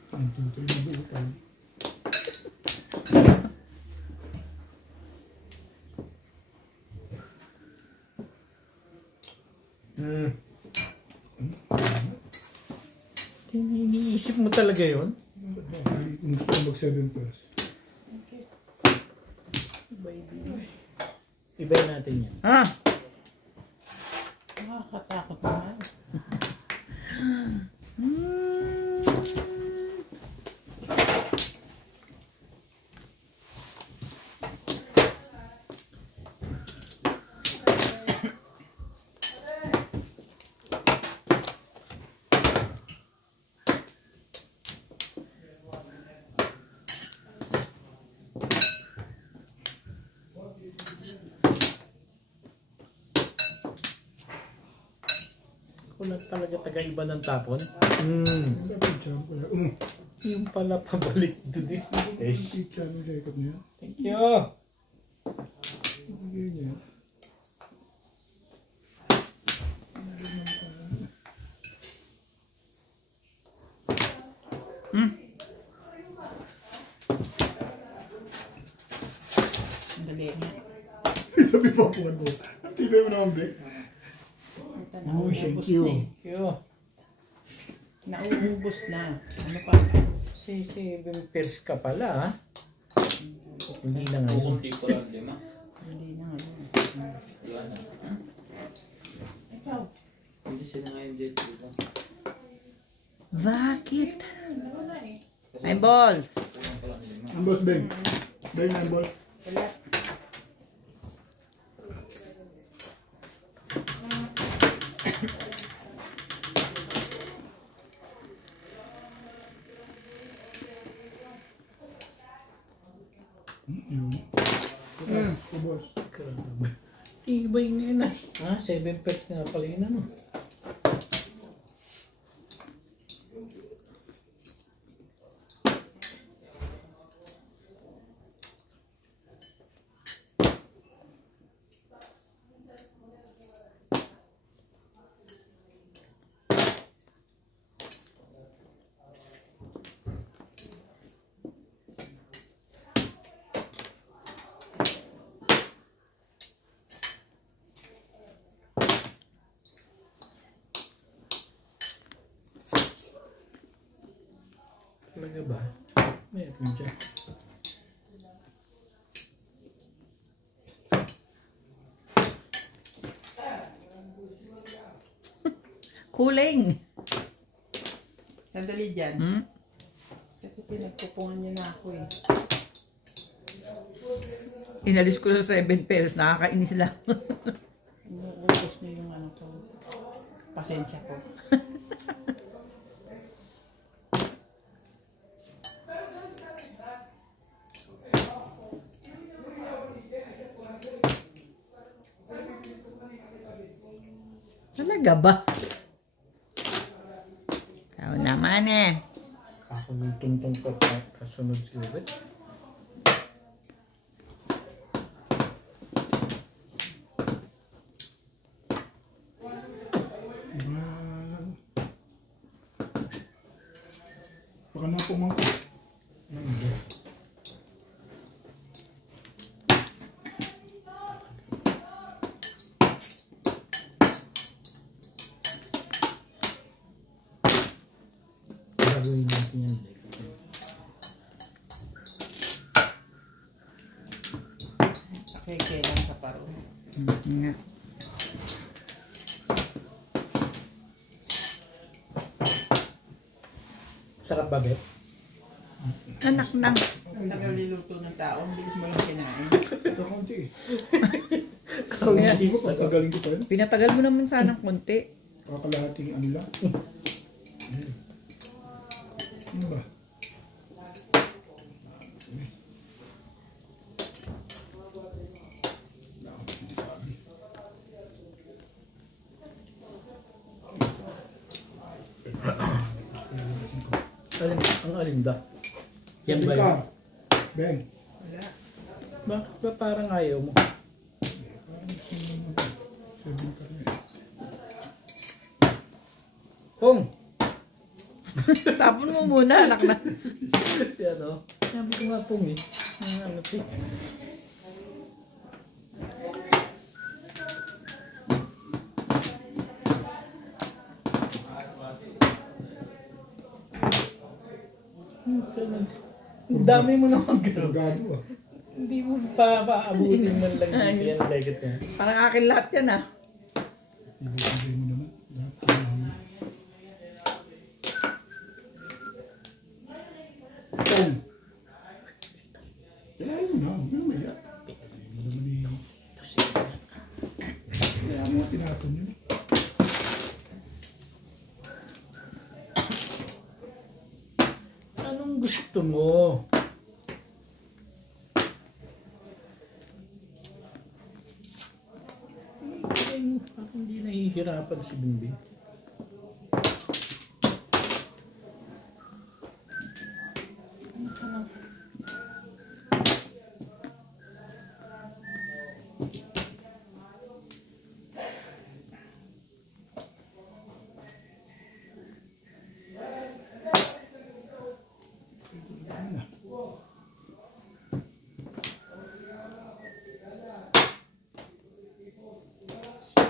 Ang tutoy na buutan. Iniisip mo talaga yun? Gusto ko mag 7 pairs. Ibay natin yan. Ah! Nakakatakot naman. Wala talaga taga-iba ng tapon. Dapat siya ko yan. Yung pala pabalik doon eh. Yes. Siya mo siya ikot niya. Thank you! Bigay niya. Dali nga. Sabi pa po mo. Ang tibay mo naman, Bek. Oh, thank you. Thank you! Nauubos na. Ano pa? Si Pers ka pala ha? Hindi na ngayon. Hindi ko lang 5. Hindi na ngayon. Iwan na. Ikaw. Hindi sila ngayon dito, di ba? Bakit? Ano na eh. Ay, balls. Kulang ko lang 5. Ang boss, Beng. Beng ang boss. Wala. Ang boss. Ibay na yun ah. Ha? 7 pets na pala yun ano. Talaga ba? Meron dyan. Kuling. Sandali dyan. Hmm? Kasi pinagpupungan niyo na ako eh. Inalis ko sa 7 pesos. Nakakainis lang. Inuutos niyo yung ano ko. Pasensya ko. Talaga ba? Ikaw naman eh. Ako yung tuntong kasunod si Ubet. Baka na pumangko. Gagawin natin yan. Okay, kailan sa paro. Nga. Sarap ba, Bet? Anak nang. Ang tagal niluto ng tao, ang bilis mo lang kinain. Ito konti eh. Kaya, Hindi mo, pagpagaling ko pa yun. pinatagal mo naman sana ng konti. Kakalahating ano lang. Ano ba? Ang alinda. Yan ba Ka. yun? Ben. Wala. Bakit ba parang ayaw mo? Parang gusto mo naman ba? 7 ka rin. Pong! Tapon mo muna, anak na. Yan o. Sabi ko nga Pong eh. Ano eh. Ang dami mo naman Ang gano'n. gago ah. Hindi mo pa-aabutin man lang dito yan. Legit na. Parang akin lahat yan ah. Ibigay mo naman. Lahat ka naman. Tom. Kailangan mo na. Huwag mo na maya. Hindi mo naman yung... Kaya mo tinapon yun. Anong gusto mo? Parang hindi nahihirapan si Bimbing.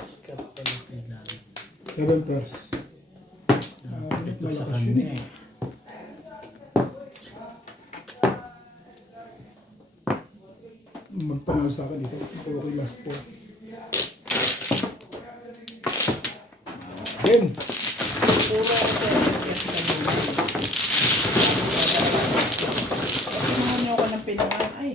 Sikat pa ng kailangan. 7 pairs. Ito sa Malakas yun kanya eh. eh. Magpanalo sa akin dito. Puro ko yung last 4. Ben. Puro ako sa yes kanina. Kasi niyo ako ng pinungan. Ay!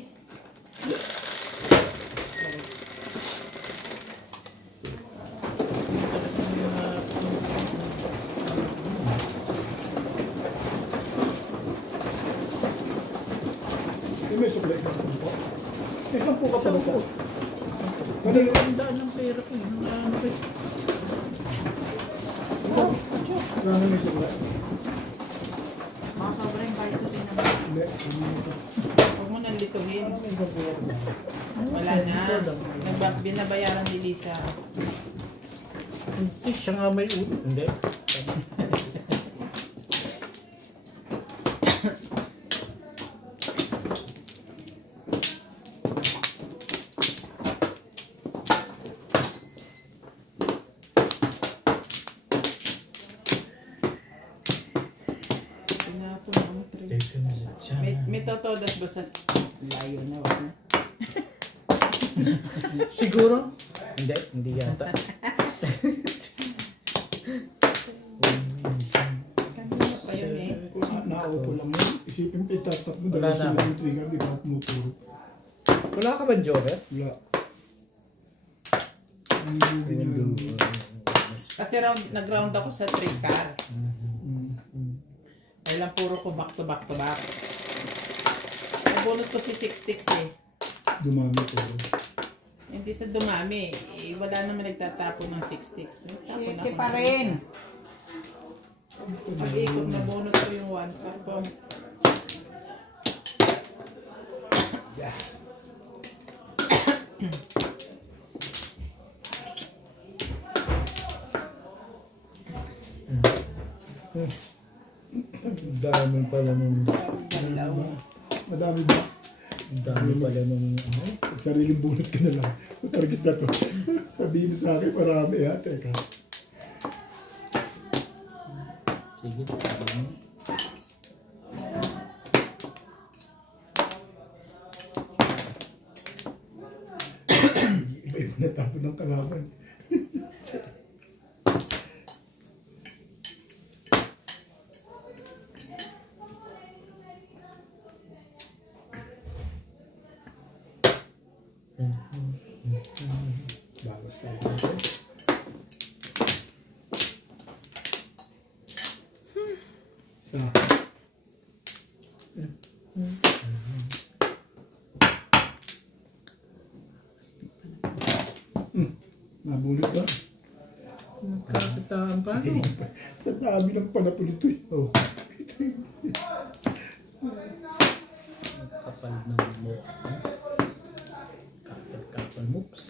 Yung may suklay ka naman po. May 10 ka pala sa... Kanina ang daan ng pera ko. Ano ba? Gano'n may suklay? Mga sobrang kahit ito din naman. Hindi. Ano ito? Huwag mo nang lituhin. Wala na. Binabayaran ni Lisa. Hindi, siya nga may ulo. Hindi. Pinapon ang 3. May totodas ba sa layo na? Wag na. Siguro? Hindi yata. Kanina pa yun eh. Nakaupo lang yun. Isipin pa itatap mo. Wala Dahil na. sila yung trigger, di ba pumuturo? Wala ka ba joker? Wala. Ang movie niya. Kasi nag-round ako sa 3 car. Ay lang puro ko back to back to back. Nabunot ko si 6 sticks eh. Dumami ko. Hindi sa dumami. Eh, wala naman nagtatapon ng 6 sticks. Nagtapon Hindi ako pa ng- rin. Pag-ikot na bonus ko yung 1 car. Ang dami pala nung... Madami ba? Ang dami pala nung... Pag sariling bunot ka na lang. Targis na to. Sabihin mo sa akin, marami ha. Teka. Sige. Iba-iba na tapo ng kalaban. Bawas tayo dito. Sa nabunot ba? Magkakitaan pa no? Sa dami ng panapon ito eh. Oh. Kapal ng mukha. Kapal moves.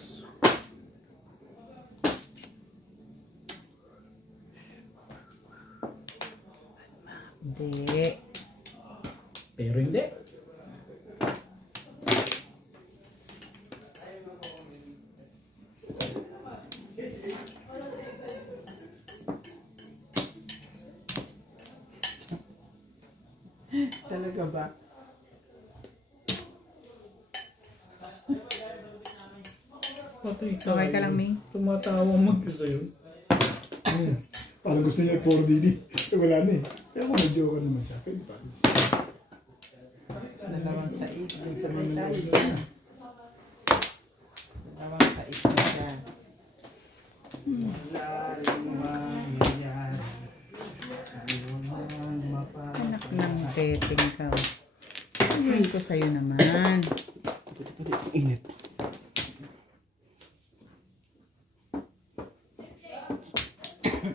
Hindi. Pero hindi. Talaga ba? Patay Okay ka lang, Ming? Tumatawang mag-isa yun. Parang gusto niya 4DD. Eh, wala na eh. Kaya kung medyo ka naman siya. Pwede pa rin. Dalawang 6. Sabay tayo dyan. Dalawang 6 na siya. Anak ng petting ka. Hindi ko sa'yo naman. Init.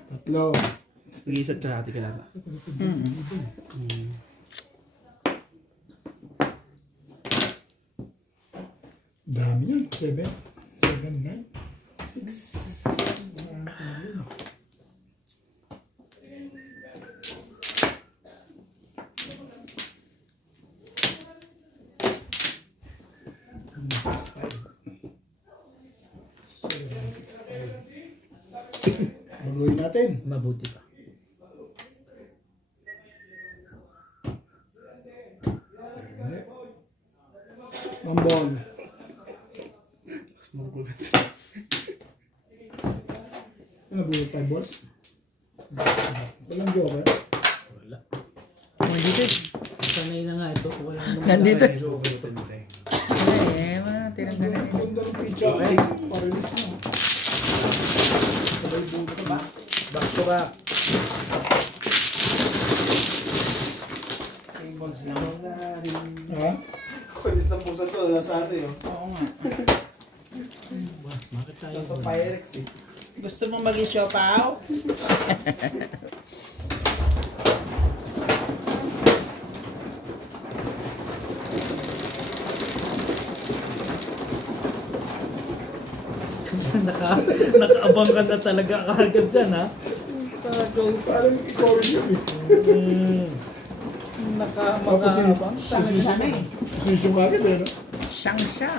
Tatlo. Nag-iisat ka hati ka lang. Dami yan. 7. 7, 9. 6. Baguhin natin. Mabuti pa. Hindi. Mambol. Mas magugulat. Ano buhay tayo, boss? Walang joker. Wala. Nandito. Sanay na nga ito. Walang naman Nandito. tayo joker ito. Eh, wala. Tinanggal na. Ang ganda ng pizza. Okay. Parilis na. Sabay buhay ka ba? Back to back. Ha? Kulit ng pusa to. Nasa atin yun. Oo nga. Bakit tayo? Nasa Pyrex eh. Gusto mo maging siopaw? Nakaabang ka na talaga kagad dyan, ha? Talagang Parang ikaw rin yun eh. nakaabang. Sana siya na eh. Susyo ka agad eh, no? Siyang siya.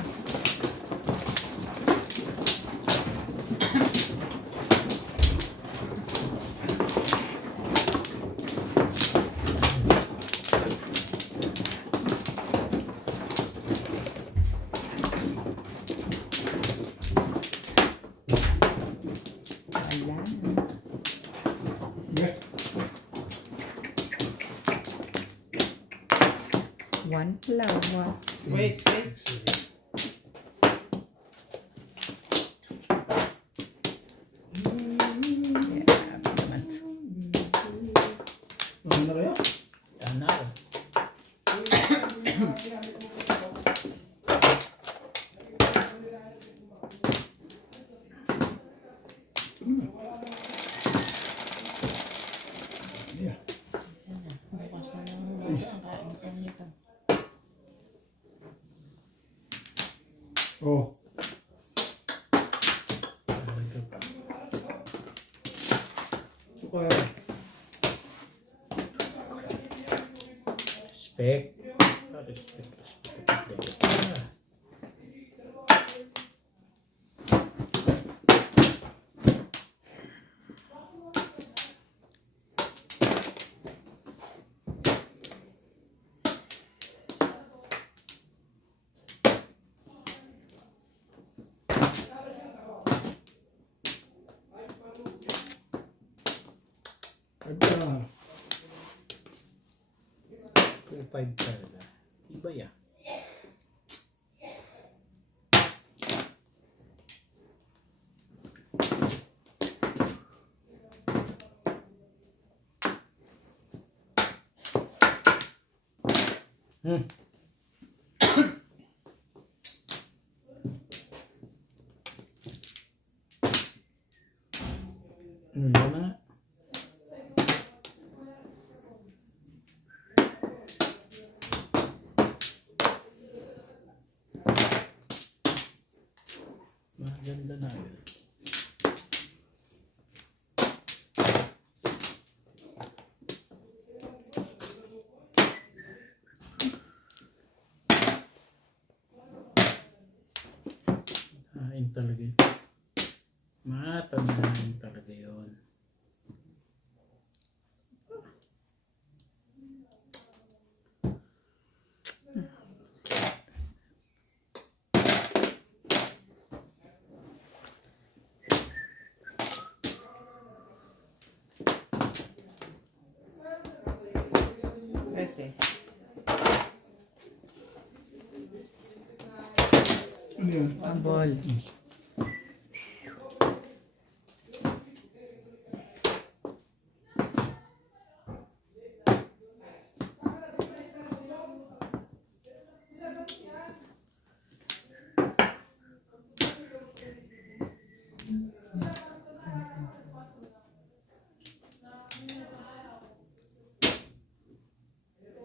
One flower. Wait. Yeah, naman. Ano na kaya? Yan na ako. Yeah. Bukas na lang muna ang kain ko nito. Oh. Suka. Respect. Respect. Agka. 2.5 talaga. Iba yan. Yan na nga. Maganda na yun. Kain talaga yun. Matandaan talaga yun. Kasi, Ano yan? Ambol.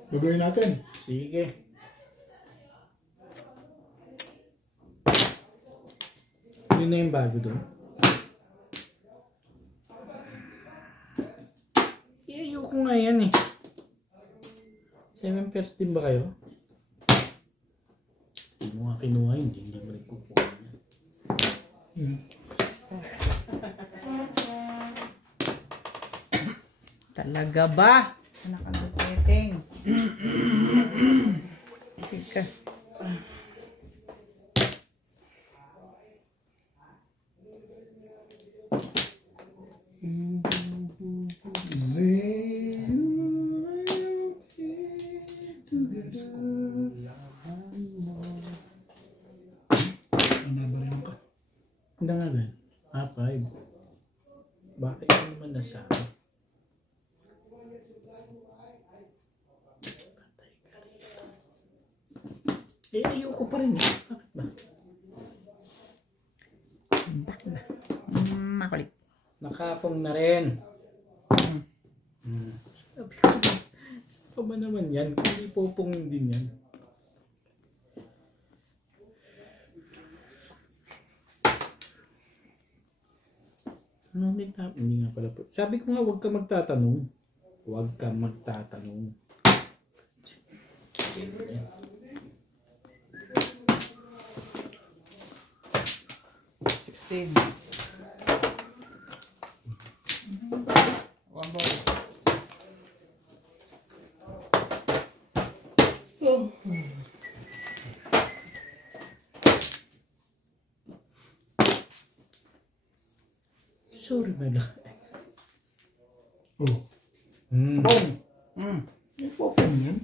Gagawin natin. Sige. Yun na yung bago doon. Ayoko nga yan eh. 7 pairs din ba kayo? Hindi mo nga kinuha yun. Hindi mo rin kukuha yan. Talaga ba? Anak ka ng peteng. Tika. Nabaril ka. Hindi nga rin. 5. Bakit yun naman nasabi? Patay ka rin. Ayoko pa rin eh. Bakit ba? Bakit ba? Makulit. Nakapong na rin. Sabi ko, saan pa ba naman yan? Hindi popongin din yan. Ano may hindi nga pala po. Sabi ko nga, huwag ka magtatanong. Huwag ka magtatanong. 16. One more. Sorry, Mela. Oh. Mm. Pong! May popong yan.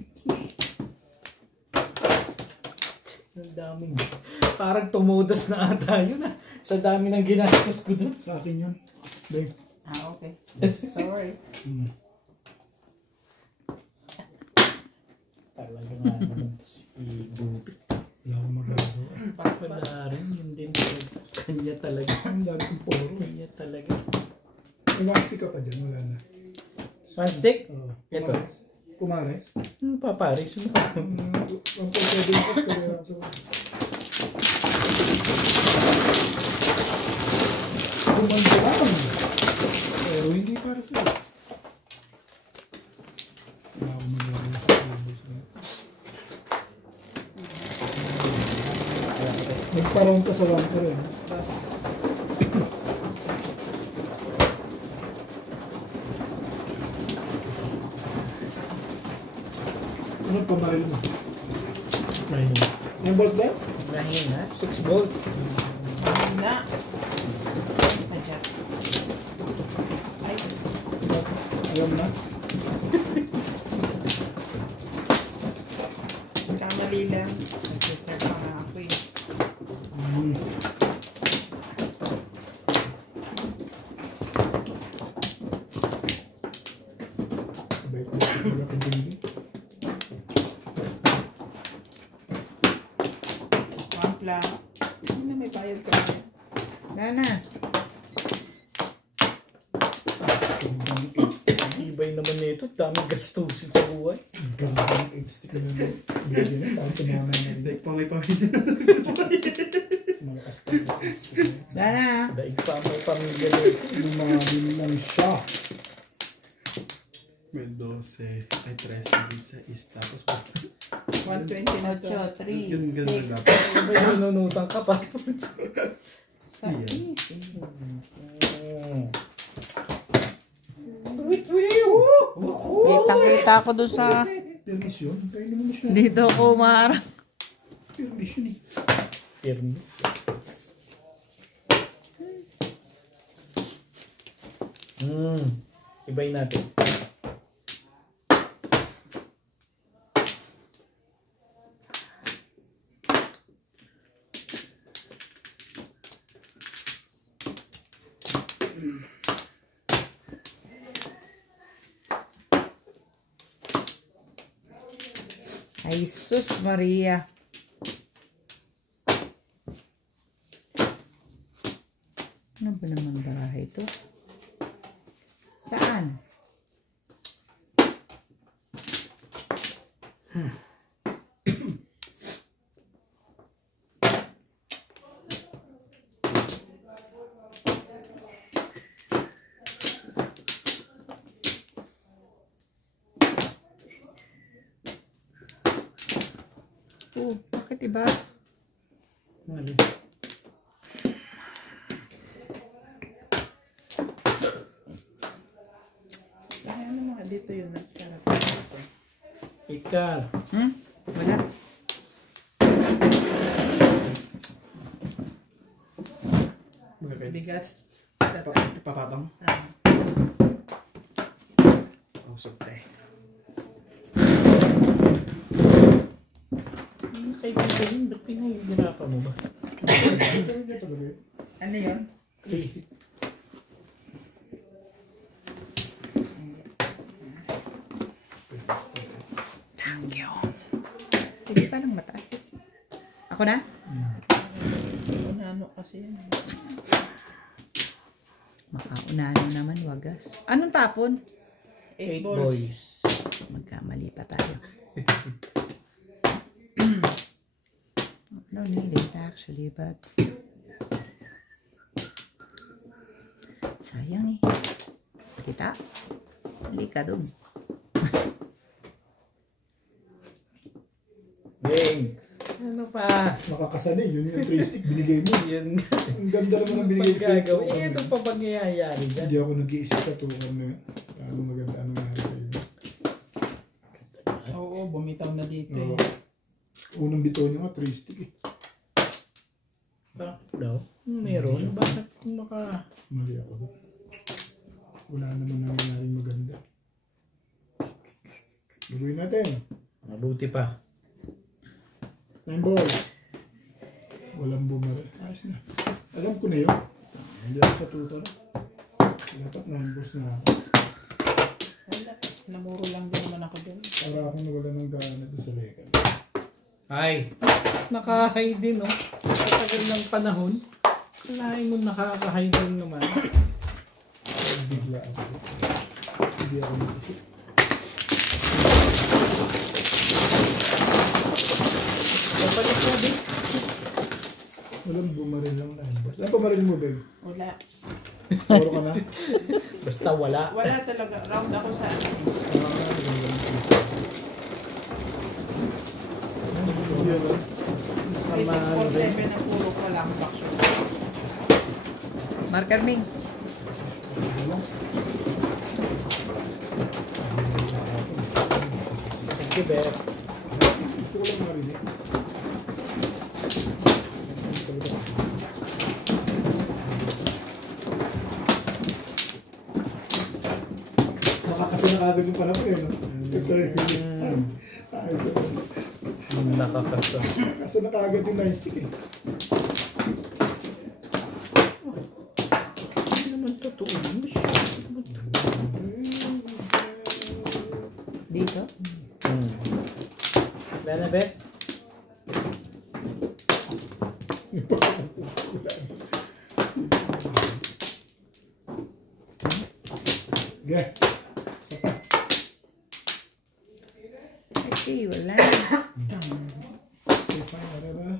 Parang tumudas na ata yun ah. Sa dami ng ginastos ko doon. Sa akin yun. Babe. Okay. Sorry. Talaga nga naman to si Bubit. Wala akong magagawa. Panarin, yun din talaga. Kanya talaga. Ang dami kong poro. Kanya talaga. May nasty ka pa dyan, wala na. Pansik? Oo. Ito. Kumares? Paparis. Ang pwede yung kaso. Kumanda lang. Pero hindi para sa'yo. Wala akong magagawa sa ubos na. Nagparang ka sa one rin. Ano pamaril mo? Mahina. Yung balls ba? Mahina. 6 volts. Na. Adya. Ay. Alam na. Kamali lang. Nag-sister pa nga ako eh. Baik na wala kang binili. Wampla. Hindi na may bayad ka. Nana. Ibay naman nito. Daming gastusin sa buhay. Ganda ng 8 stick na binigyan na. Tapos tumama na rin. Like pa may pamilya. Malakas pa yung 8 stick na. Nana. Daig pa may pamilya nito. Lumabin lang siya. May 12. Ay 13. Isa. Tapos 120 na to. 8, 3, Ganun 6. dapat. Ibay nanunutang ka pa. Sa is. Kitang-kita ko doon sa... Permission. Kaya naman na siya. Dito ko umarang. Permission eh. Fairness. Ibay natin. Ay, sus Maria. Ano ba naman bahay ito? Saan? Oh, bakit iba? Mali. Kaya ano mga dito yun. Ikar. Wala. Bigat. Papatong. Usog tayo. Kaibigan yun, ba't pinahihirapan mo ba? Ano yun? Thank you. Hindi pa lang mataas eh. Ako na? Ano kasi yan. Makaunano naman, wagas. Anong tapon? 8 8 balls. boys. Magkamali pa tayo. No need it actually, but sayang eh. Kita? Halika doon. Game. Ano pa? Makakasanay. Yun yung 3 stick binigay mo. Yun nga. Ang ganda naman ang binigay ko. Pagkagawa. Eh, ito pa bang nangyayari dyan? Hindi ako nag-iisip sa tuwan na ano maganda, ano nangyari sa'yo. Oo, bumitaw na dito Oo. eh. Unang bitaw niya nga 3 stick eh. Bakit daw? Meron? Bakit maka... Mali ako doon. Wala naman nangyayaring maganda. Luguin natin. Mabuti pa. 9 balls. Walang bumaril. Ayos na. Alam ko na yun. Hindi ako sa tutor. Dapat na-boss na ako. Wala. Namuro lang din naman ako doon. Para akong nawala ng gana doon sa legal. Ay, nakahay din, no? Katagal ng panahon. Kalahin mo nakakahay din naman. Bigla ako. Hindi ako mag-isip. Kapalik na din. Walang bumaril lang na-boss. Ano bumaril mo, Beg? Wala. Puro ka na? Basta wala. Wala talaga. Round ako sa ano. Yun, no? May Kamahal din. 647 na puro ko lang baksyo. Marker Ming. Thank you, Beth. Gusto ko lang marinig. Nakakasa na kagad yung panahon eh, no? Ito yun. Ayos yun. Nakakasa. Nakakasa na kagad yung line stick eh. Hindi naman totoo. Dito. Wala na, Beth? Okay. Okay, wala. Okay, fine. Whatever.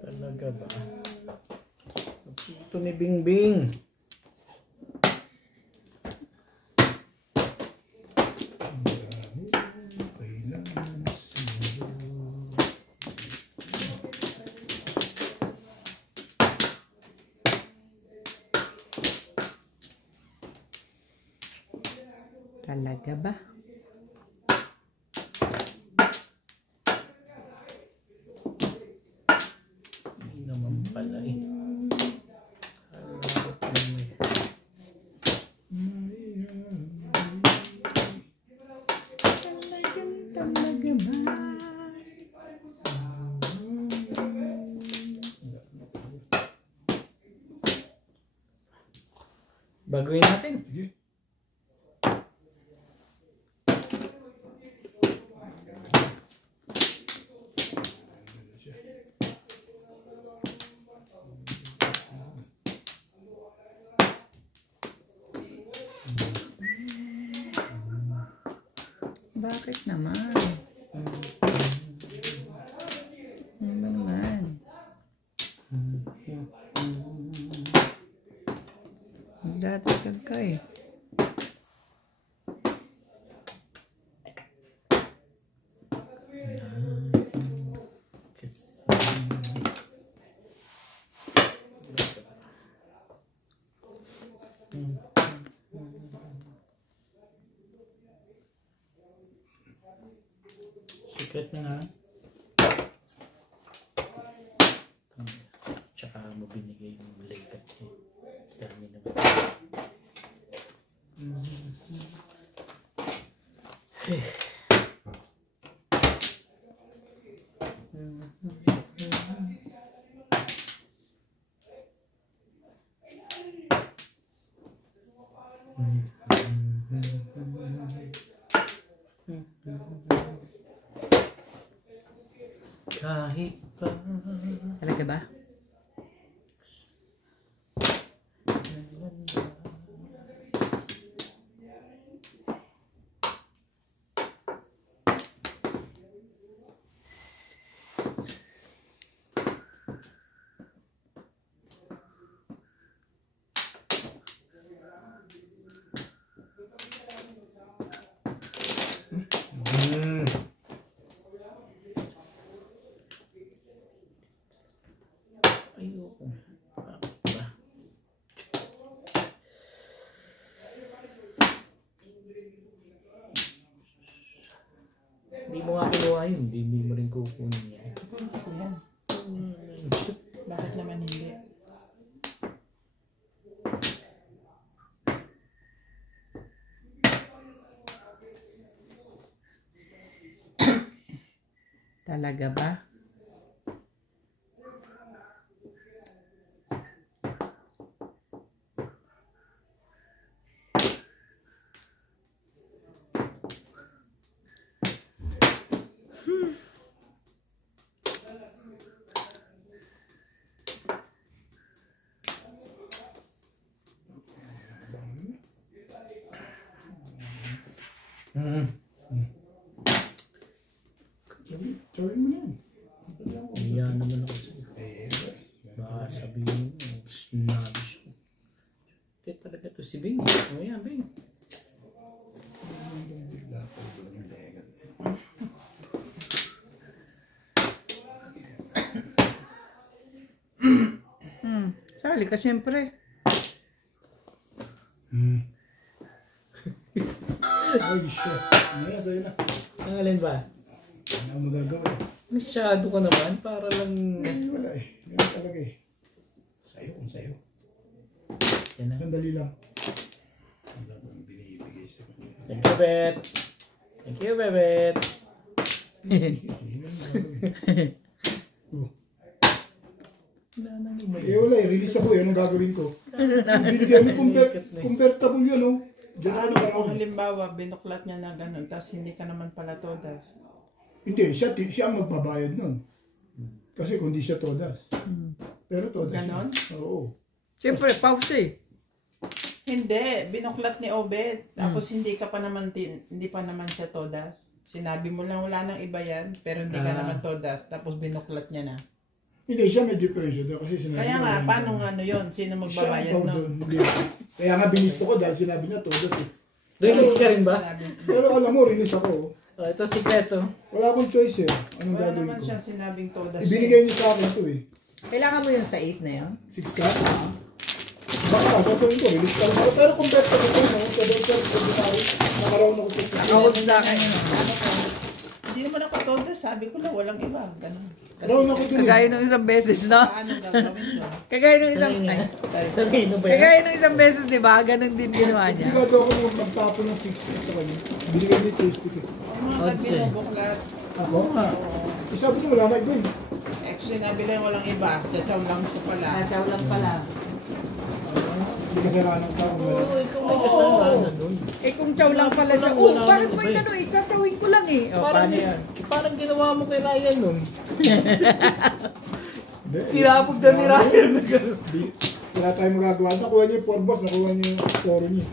Talaga ba? Ito ni Bingbing. Talaga ba? Hindi naman pala eh. Talaga ba? Baguhin natin. Sige. Bakit naman? Ano ba naman? Magdadagdag ka eh. Secret na nga. Tsaka mo binigay yung legat eh. Dami naman. Kahit pa Talaga ba? ayoko. Hindi mo nga kinuha yun, hindi mo rin kukunin yan. Yan. Bakit naman hindi? Talaga ba? Sorry mo na yan. Iya naman ako sa'yo. Baka sabihin mo, snobbish ako. Hindi talaga to si Bing. O yan, Bing. Sali ka siyempre. Ay, shit. Ngayon, sa'yo na. Ang alin ba? Ano mo gagawin? Masyado ka naman para lang... Wala eh. Ganun talaga eh. Sa'yo kung sa'yo. Yan na. Sandali lang. Ang dami binibigay sa kanya. Thank you, Bet. Thank you, Bebet. Hindi mo gagawin. Oh. Nanang iba Eh wala eh. Release ako eh. Anong gagawin ko? Binigyan mo convertible yun oh. Diyan ano ka Kung lang. halimbawa, binuklat niya na ganun, tapos hindi ka naman pala todas. Hindi, siya ang magbabayad nun. Kasi kung di siya todas. Pero todas. Ganon? Siya. Oo. Siyempre, pause eh. Hindi, binuklat ni Obed. Tapos hindi ka pa naman, hindi pa naman siya todas. Sinabi mo lang wala nang iba yan, pero hindi ka naman todas. Tapos binuklat niya na. Hindi, siya may differential doon kasi sinabi Kaya niya, nga, wala paano nang- nga ano yun? Sino Siya ang magbabayad tao no? doon, hindi. Kaya nga binisto ko dahil sinabi niya todas eh. Release ka rin ba? Pero alam mo, release ako. Oh, ito si Kleto. Wala akong choice eh. Anong Wala gagawin naman ko? siya sinabing todas. Ibinigay niyo sa akin ito eh. Kailangan mo yung 6 na yun? 6 ka? Baka, gagawin ko, release ka lang ako. Pero kung best ako no? Sabi ko, nakaraon ako sa 6. Nakahod sa akin yun. Hindi naman ako todas. Sabi ko lang, walang iba. Ganun. Raon ako dun eh. Kagaya nung isang beses, no? Paano gagawin doon? Kagaya nung isang... Sabihin Ay, na. Sabihin mo ba yan? kagaya nung isang beses, di ba? Ganun din ginawa niya. Sigurado ako nung magtapon ng 6 sa kanya. Binigay niya yung joystick eh. Ang mga Odds eh. binubuklat. Ako? Sabi niya wala na iba eh. Eh, sinabi lang walang iba. Tsachaw lang siya pala. Kataw lang pala. Hindi kasalanan ka kung wala. Oo, ikaw may kasalanan doon. Eh kung chow lang pala siya, Wala, oh, wala bakit nang mo iba eh. inano eh? Chachawin ko lang eh. Oh, Parang, paano yan? parang ginawa mo kay Ryan nun. Hindi, eh. Sinapog na ni Ryan. Di- Wala tayong magagawa. Nakuha niya yung 4 balls, nakuha niya yung 4 niya.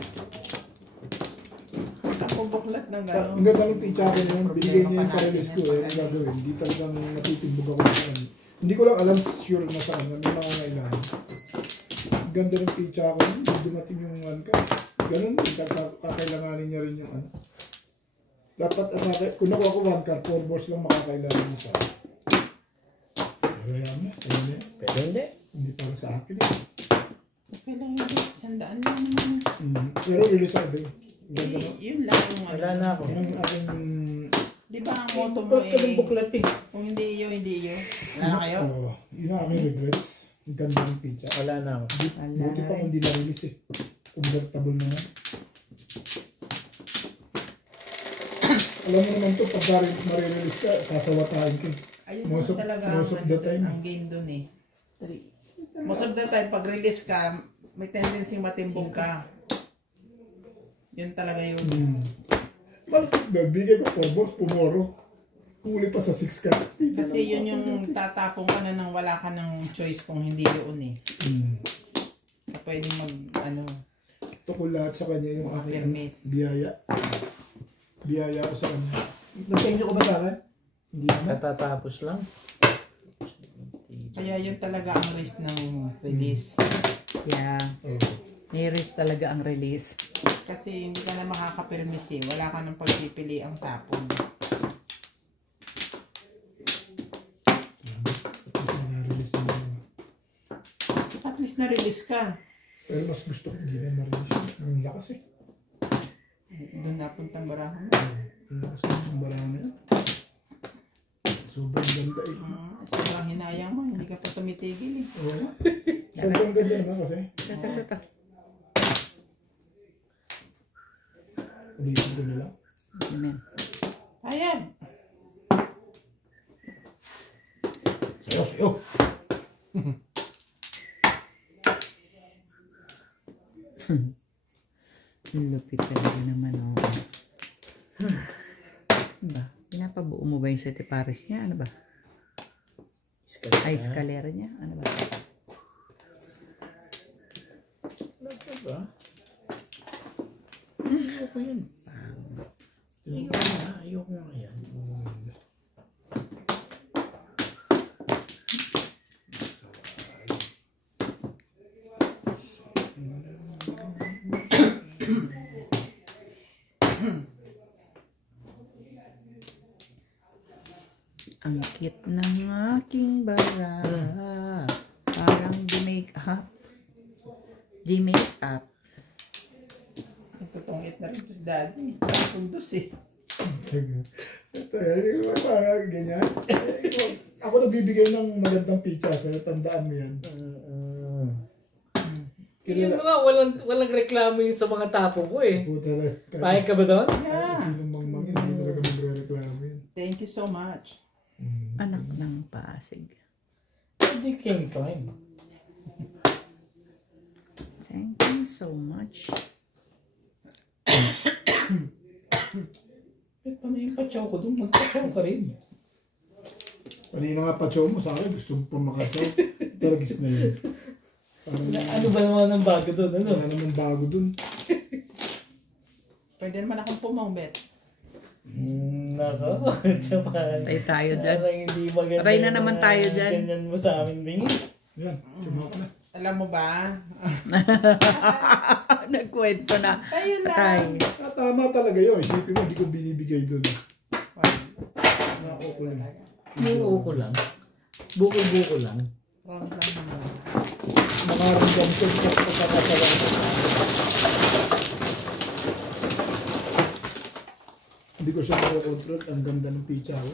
Ako buklat ng Ang gano'n. ganda ng teacher niya yun, binigay niya yung Problema pa parelis ko natin eh. yan. Ang gagawin, hindi talagang natitimbog ako sa kanya. Hindi ko lang alam sure na saan, may mga kailangan. Ang ganda ng teacher ako, hindi dumating yung one ka. Ganun, kakailanganin niya rin yung ano. Dapat, kung nakuha ko 1 card, 4 balls lang makakailangan mo sa akin. Pero yan na, ayun na yan. Pero hindi. Hindi para sa akin eh. Okay lang yun. 100 lang naman. Pero release ako eh. Ang ganda no? Yun lang yung Wala na ako. Yan ang aking... Di ba ang motto mo Ba't ka ng eh, buklat eh? kung hindi iyo, hindi iyo. Wala na kayo? Oo, yun ang aking regrets. Ang ganda ng teacher. Wala na ako. Buti pa kung hindi na-release eh. Convertible na nga. Alam mo naman to, pag ma-release ka, sasawatahin ka. Ayun Most naman of- talaga most of the time. ang game dun eh. Most of the time, pag release ka, may tendency matimbog ka. Yun talaga yun. Bakit nagbigay ko 4 balls, pumoro. Huli pa sa 6 ka. Kasi yun yung tatapong ka na nang wala ka ng choice kung hindi yun eh. Pwede mag, ano, Ito ko lahat sa kanya yung aking permis. biyaya. Biyaya ko sa kanya. Nag-thank you ko ba sa akin? Hindi naman. Katatapos lang. Kaya yun talaga ang risk ng release. Yeah. Oh. Ni-risk talaga ang release. Kasi hindi ka na makaka-permis eh. Wala ka ng pagpipili ang tapon. Kasi na-release na yun. At least na-release ka. Pero mas gusto ko hindi na ma-release. Ang lakas eh. Doon napuntang barahan mo. Ang lakas ng barang na yan. Sobrang ganda eh. Sobrang hinayang mo. Hindi ka pa tumitigil eh. Oo. Sobrang ganda naman kasi. Cha-cha-cha. Ulitin ko na lang. Amen. Ayan. Lupit talaga naman, oh. Ano ba? Pinapabuo mo ba yung sete pares niya? Ano ba? Ay, eskalera niya? Ano ba? Ano ba? Ayoko yan. Ayoko nga yan. Ang cute ng aking bara. Parang di-make-up. Di-make-up. Natutungit na rin to si daddy. Pundos eh. Ganyan. Ako nabibigay ng magandang pizza. Sa'yo, tandaan mo yan. Yun nga, walang reklamo yun sa mga tapo ko eh. Puta na. Pahig ka ba doon? Yeah. Sinong mangmangin, hindi talaga magre-reklamo yun. Thank you so much. Anak ng Pasig. Hindi came time. Thank you so much. Ito na yung patsaw ko doon. Magpatsaw ka rin. Kanina nga pa-chow mo sa akin, gusto mo pa makachow. Tergis na yun. Ano ba naman ang bago doon? Ano? Wala naman bago dun. Pwede naman akong pumambet. Nako. Patay tayo dyan. Parang hindi maganda. Patay na naman tayo dyan. Ganyan mo sa amin, Bing. Yan, sumaka na. Alam mo ba? Nagkwento na. Ayun na. Patay. Tama talaga yun. Isipin mo, hindi ko binibigay dun. Nako ko lang. Buko lang. Buko lang. Wrong lang naman. Makaramdam ko sa pagkakasalan ko. Hindi ko siya makakontrol. Ang ganda ng pizza ko.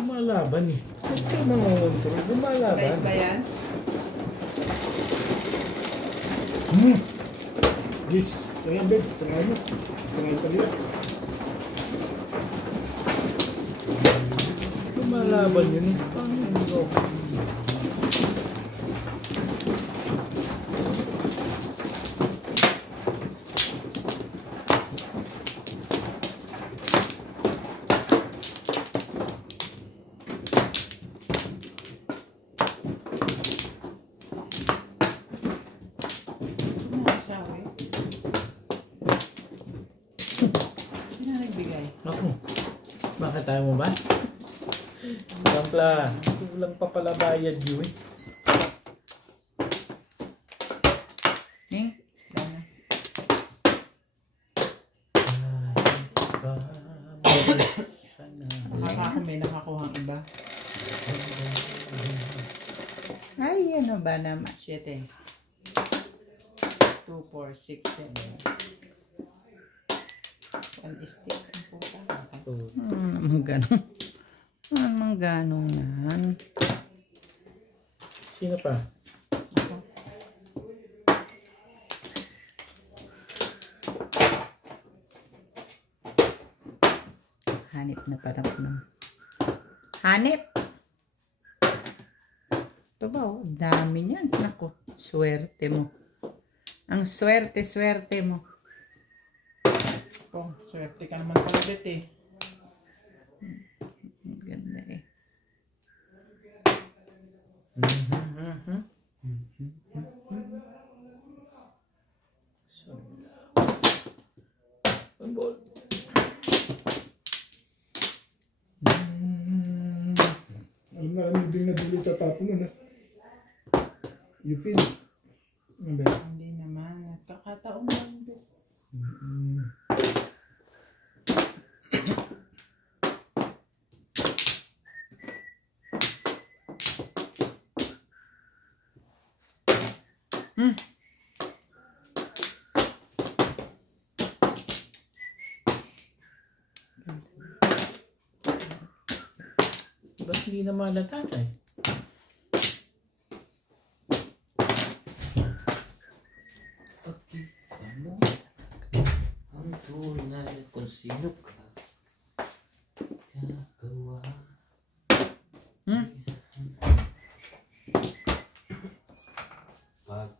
Lumalaban eh. Huwag ka nangongontrol. Lumalaban. Size ba yan? Yes. Try mo, babe. Try mo. Try pa nila. Lumalaban yun eh. Paano hindi ko? Naku, bakit tayo mo ba? Sampla, kulang pa pala bayad yun eh. Akala ko may nakakuhang iba. Ay, ano ba naman? 7. 2, 4, 6, 7. One stick. Ang puta. Namang ganun. Namang ganun nan. Sino pa? Hanip na parang nun. Hanip! Ito ba, oh? Dami niyan. Naku, swerte mo. Ang swerte mo. Oh, swerte ka naman pala ulit eh. Ang ganda eh. Alam na, hindi na dulo tatapon nun ha. You feel? Ano ba? Hindi naman. Nagkakataon lang. Ba't hindi na malatay? Pagkita mo ang tunay kung sino ka gagawa. Pag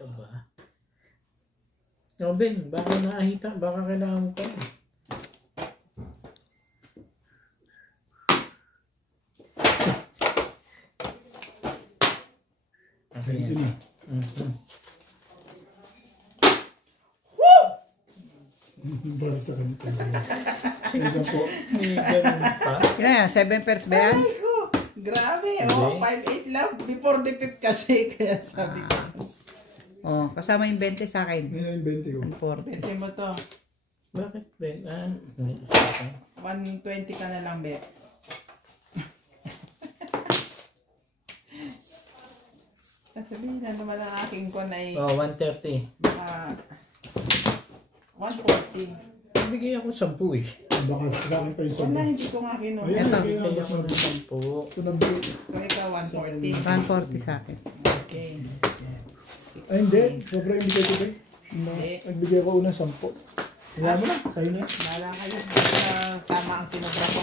ka ba? O Ben, baka nakahita, baka kailangan mo pa. Okay, Yun yan. na. Para sa kanito. Isa po. May ganun pa. Ilan yan? 7 pairs ba yan? Ay ko, grabe. Hindi. Oh, 5-8 lang. Before the 5th kasi. Kaya sabi ko. Oh, kasama yung 20 sa akin. Yun yung 20 ko. 40. Pwede mo to. Bakit Ben? May isa ka. 120 ka na lang, Bet. Sabihin na naman ang aking kon ay Oh, 130. 140. Bigay ako 10 eh. Baka sa akin pa yung Wala, sobrang. hindi ko nga kinuha. Ayan, Ito. bigay Bigay nga ako ako ng 10. So, nag-break. So, ikaw 140. 140 sa akin. Okay. Ay, hindi. Sobra yung bigay ko ba? Hindi. Nagbigay ko unang 10. Kaya mo na. Sa'yo na. Bahala kayo. Basta tama ang tinobra ko.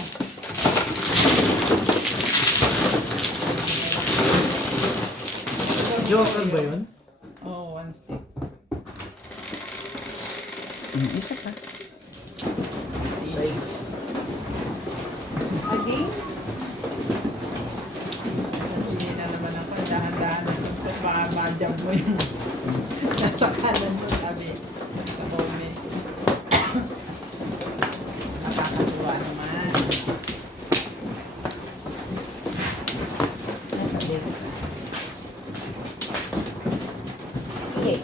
Joker ba yun? Oh, 1 stick. Isa pa. Size. Again? Hindi na naman ako. Dahan-dahan na sumpot. Baka ma-jump mo yung nasa kanan mo. Sabi. Sa comment. Nakakatuwa naman. Nasa bed. Yeah.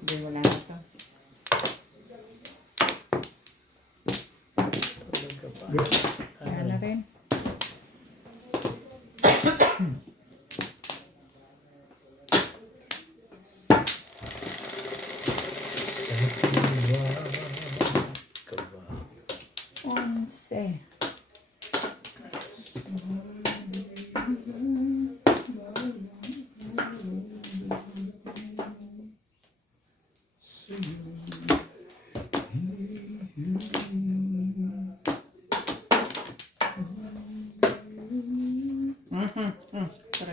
Hindi mo lang ito. Kaya na rin. Onse. Tara.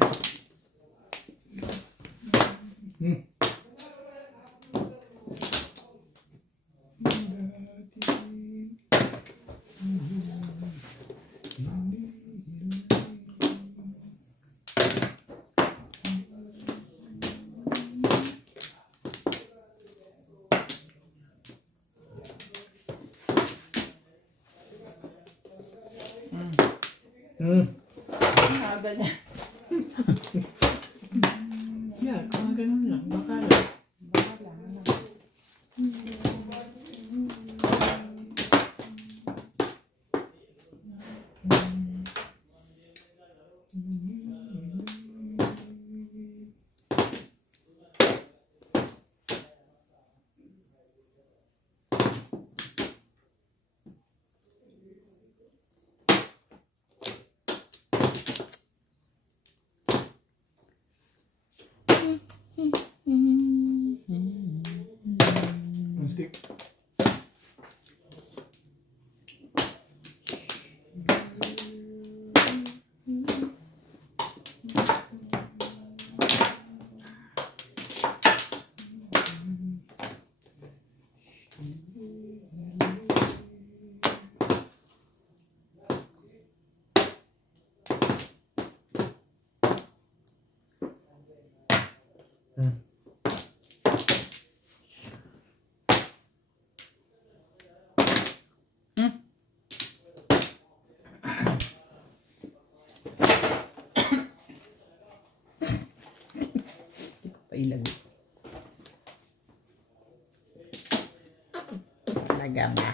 Aga niya. Yeah, kung ganun lang. Baka lang. One stick. Pailag. Talaga ba?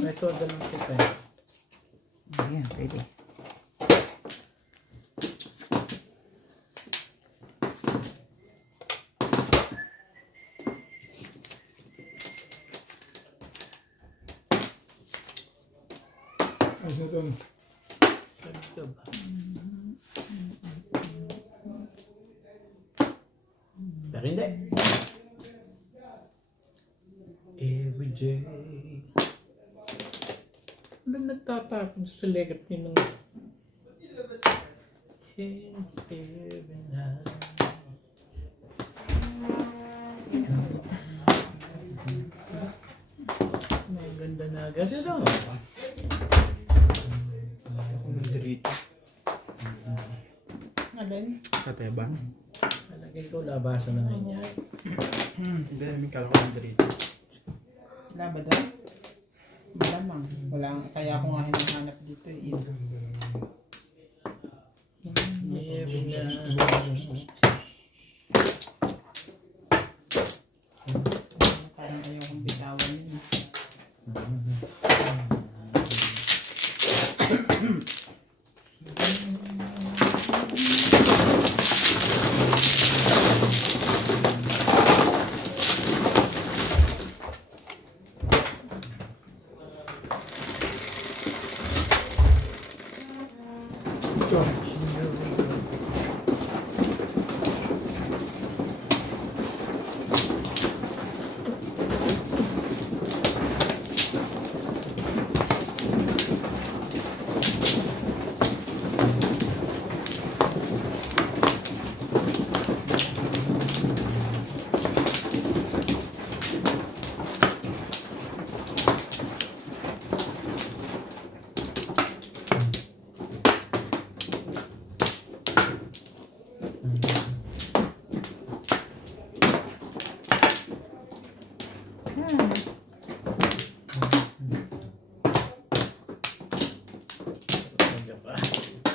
Ito, dalawang sipa. Ayan, pwede. Ayos na ito. Ito ba? Pero hindi. Every day. Ano nagtatapon sa lekat niya ng every night. May ganda na agad. Ano? Dito. Alin? Sa Teban. Talagay ko labasan na ngayon yan. Hindi, may kala ko dito. Wala ba doon? Malamang. Kaya ako nga hinahanap dito eh. Every night. Parang ayokong bitawan yun.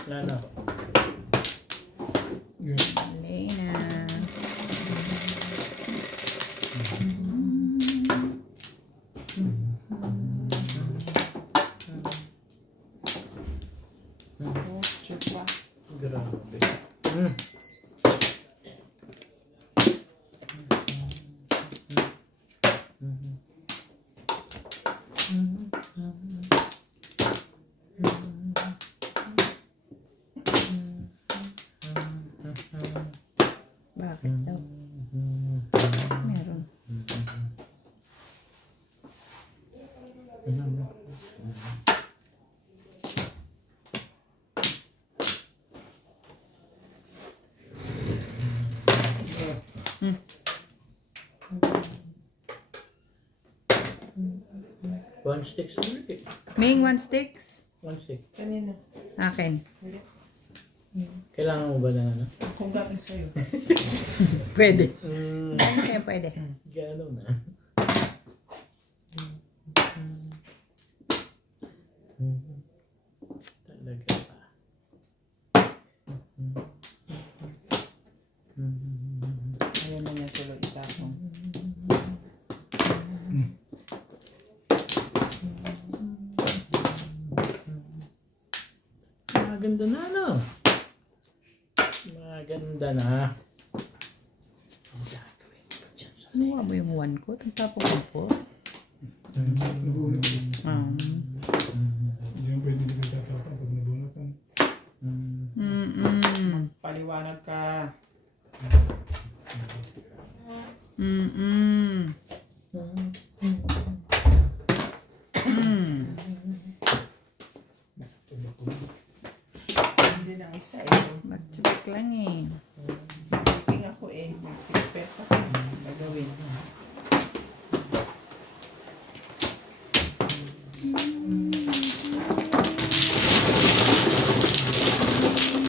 Wala na ako. Mali na. Oh, chupa. Grabe. Bakit daw? Meron. One stick ulit. Ming, 1 sticks? One stick. Kanina. Akin. Kailangan mo ba na ano? Kung galing sa'yo. Pwede. Ano kaya pwede? Gano'n na. Talaga pa. Ayaw na niya tuloy itapong. Maganda na ano? Maganda na. Ang gagawin ko dyan sa Ano nga ba yung 1 ko? Tagtapos ko. Nabunot. Ah. Hindi mo pwede hindi ka tatapang pag nabunutan. Paliwanag ka. Hindi na isa eh. Back-to-back lang eh.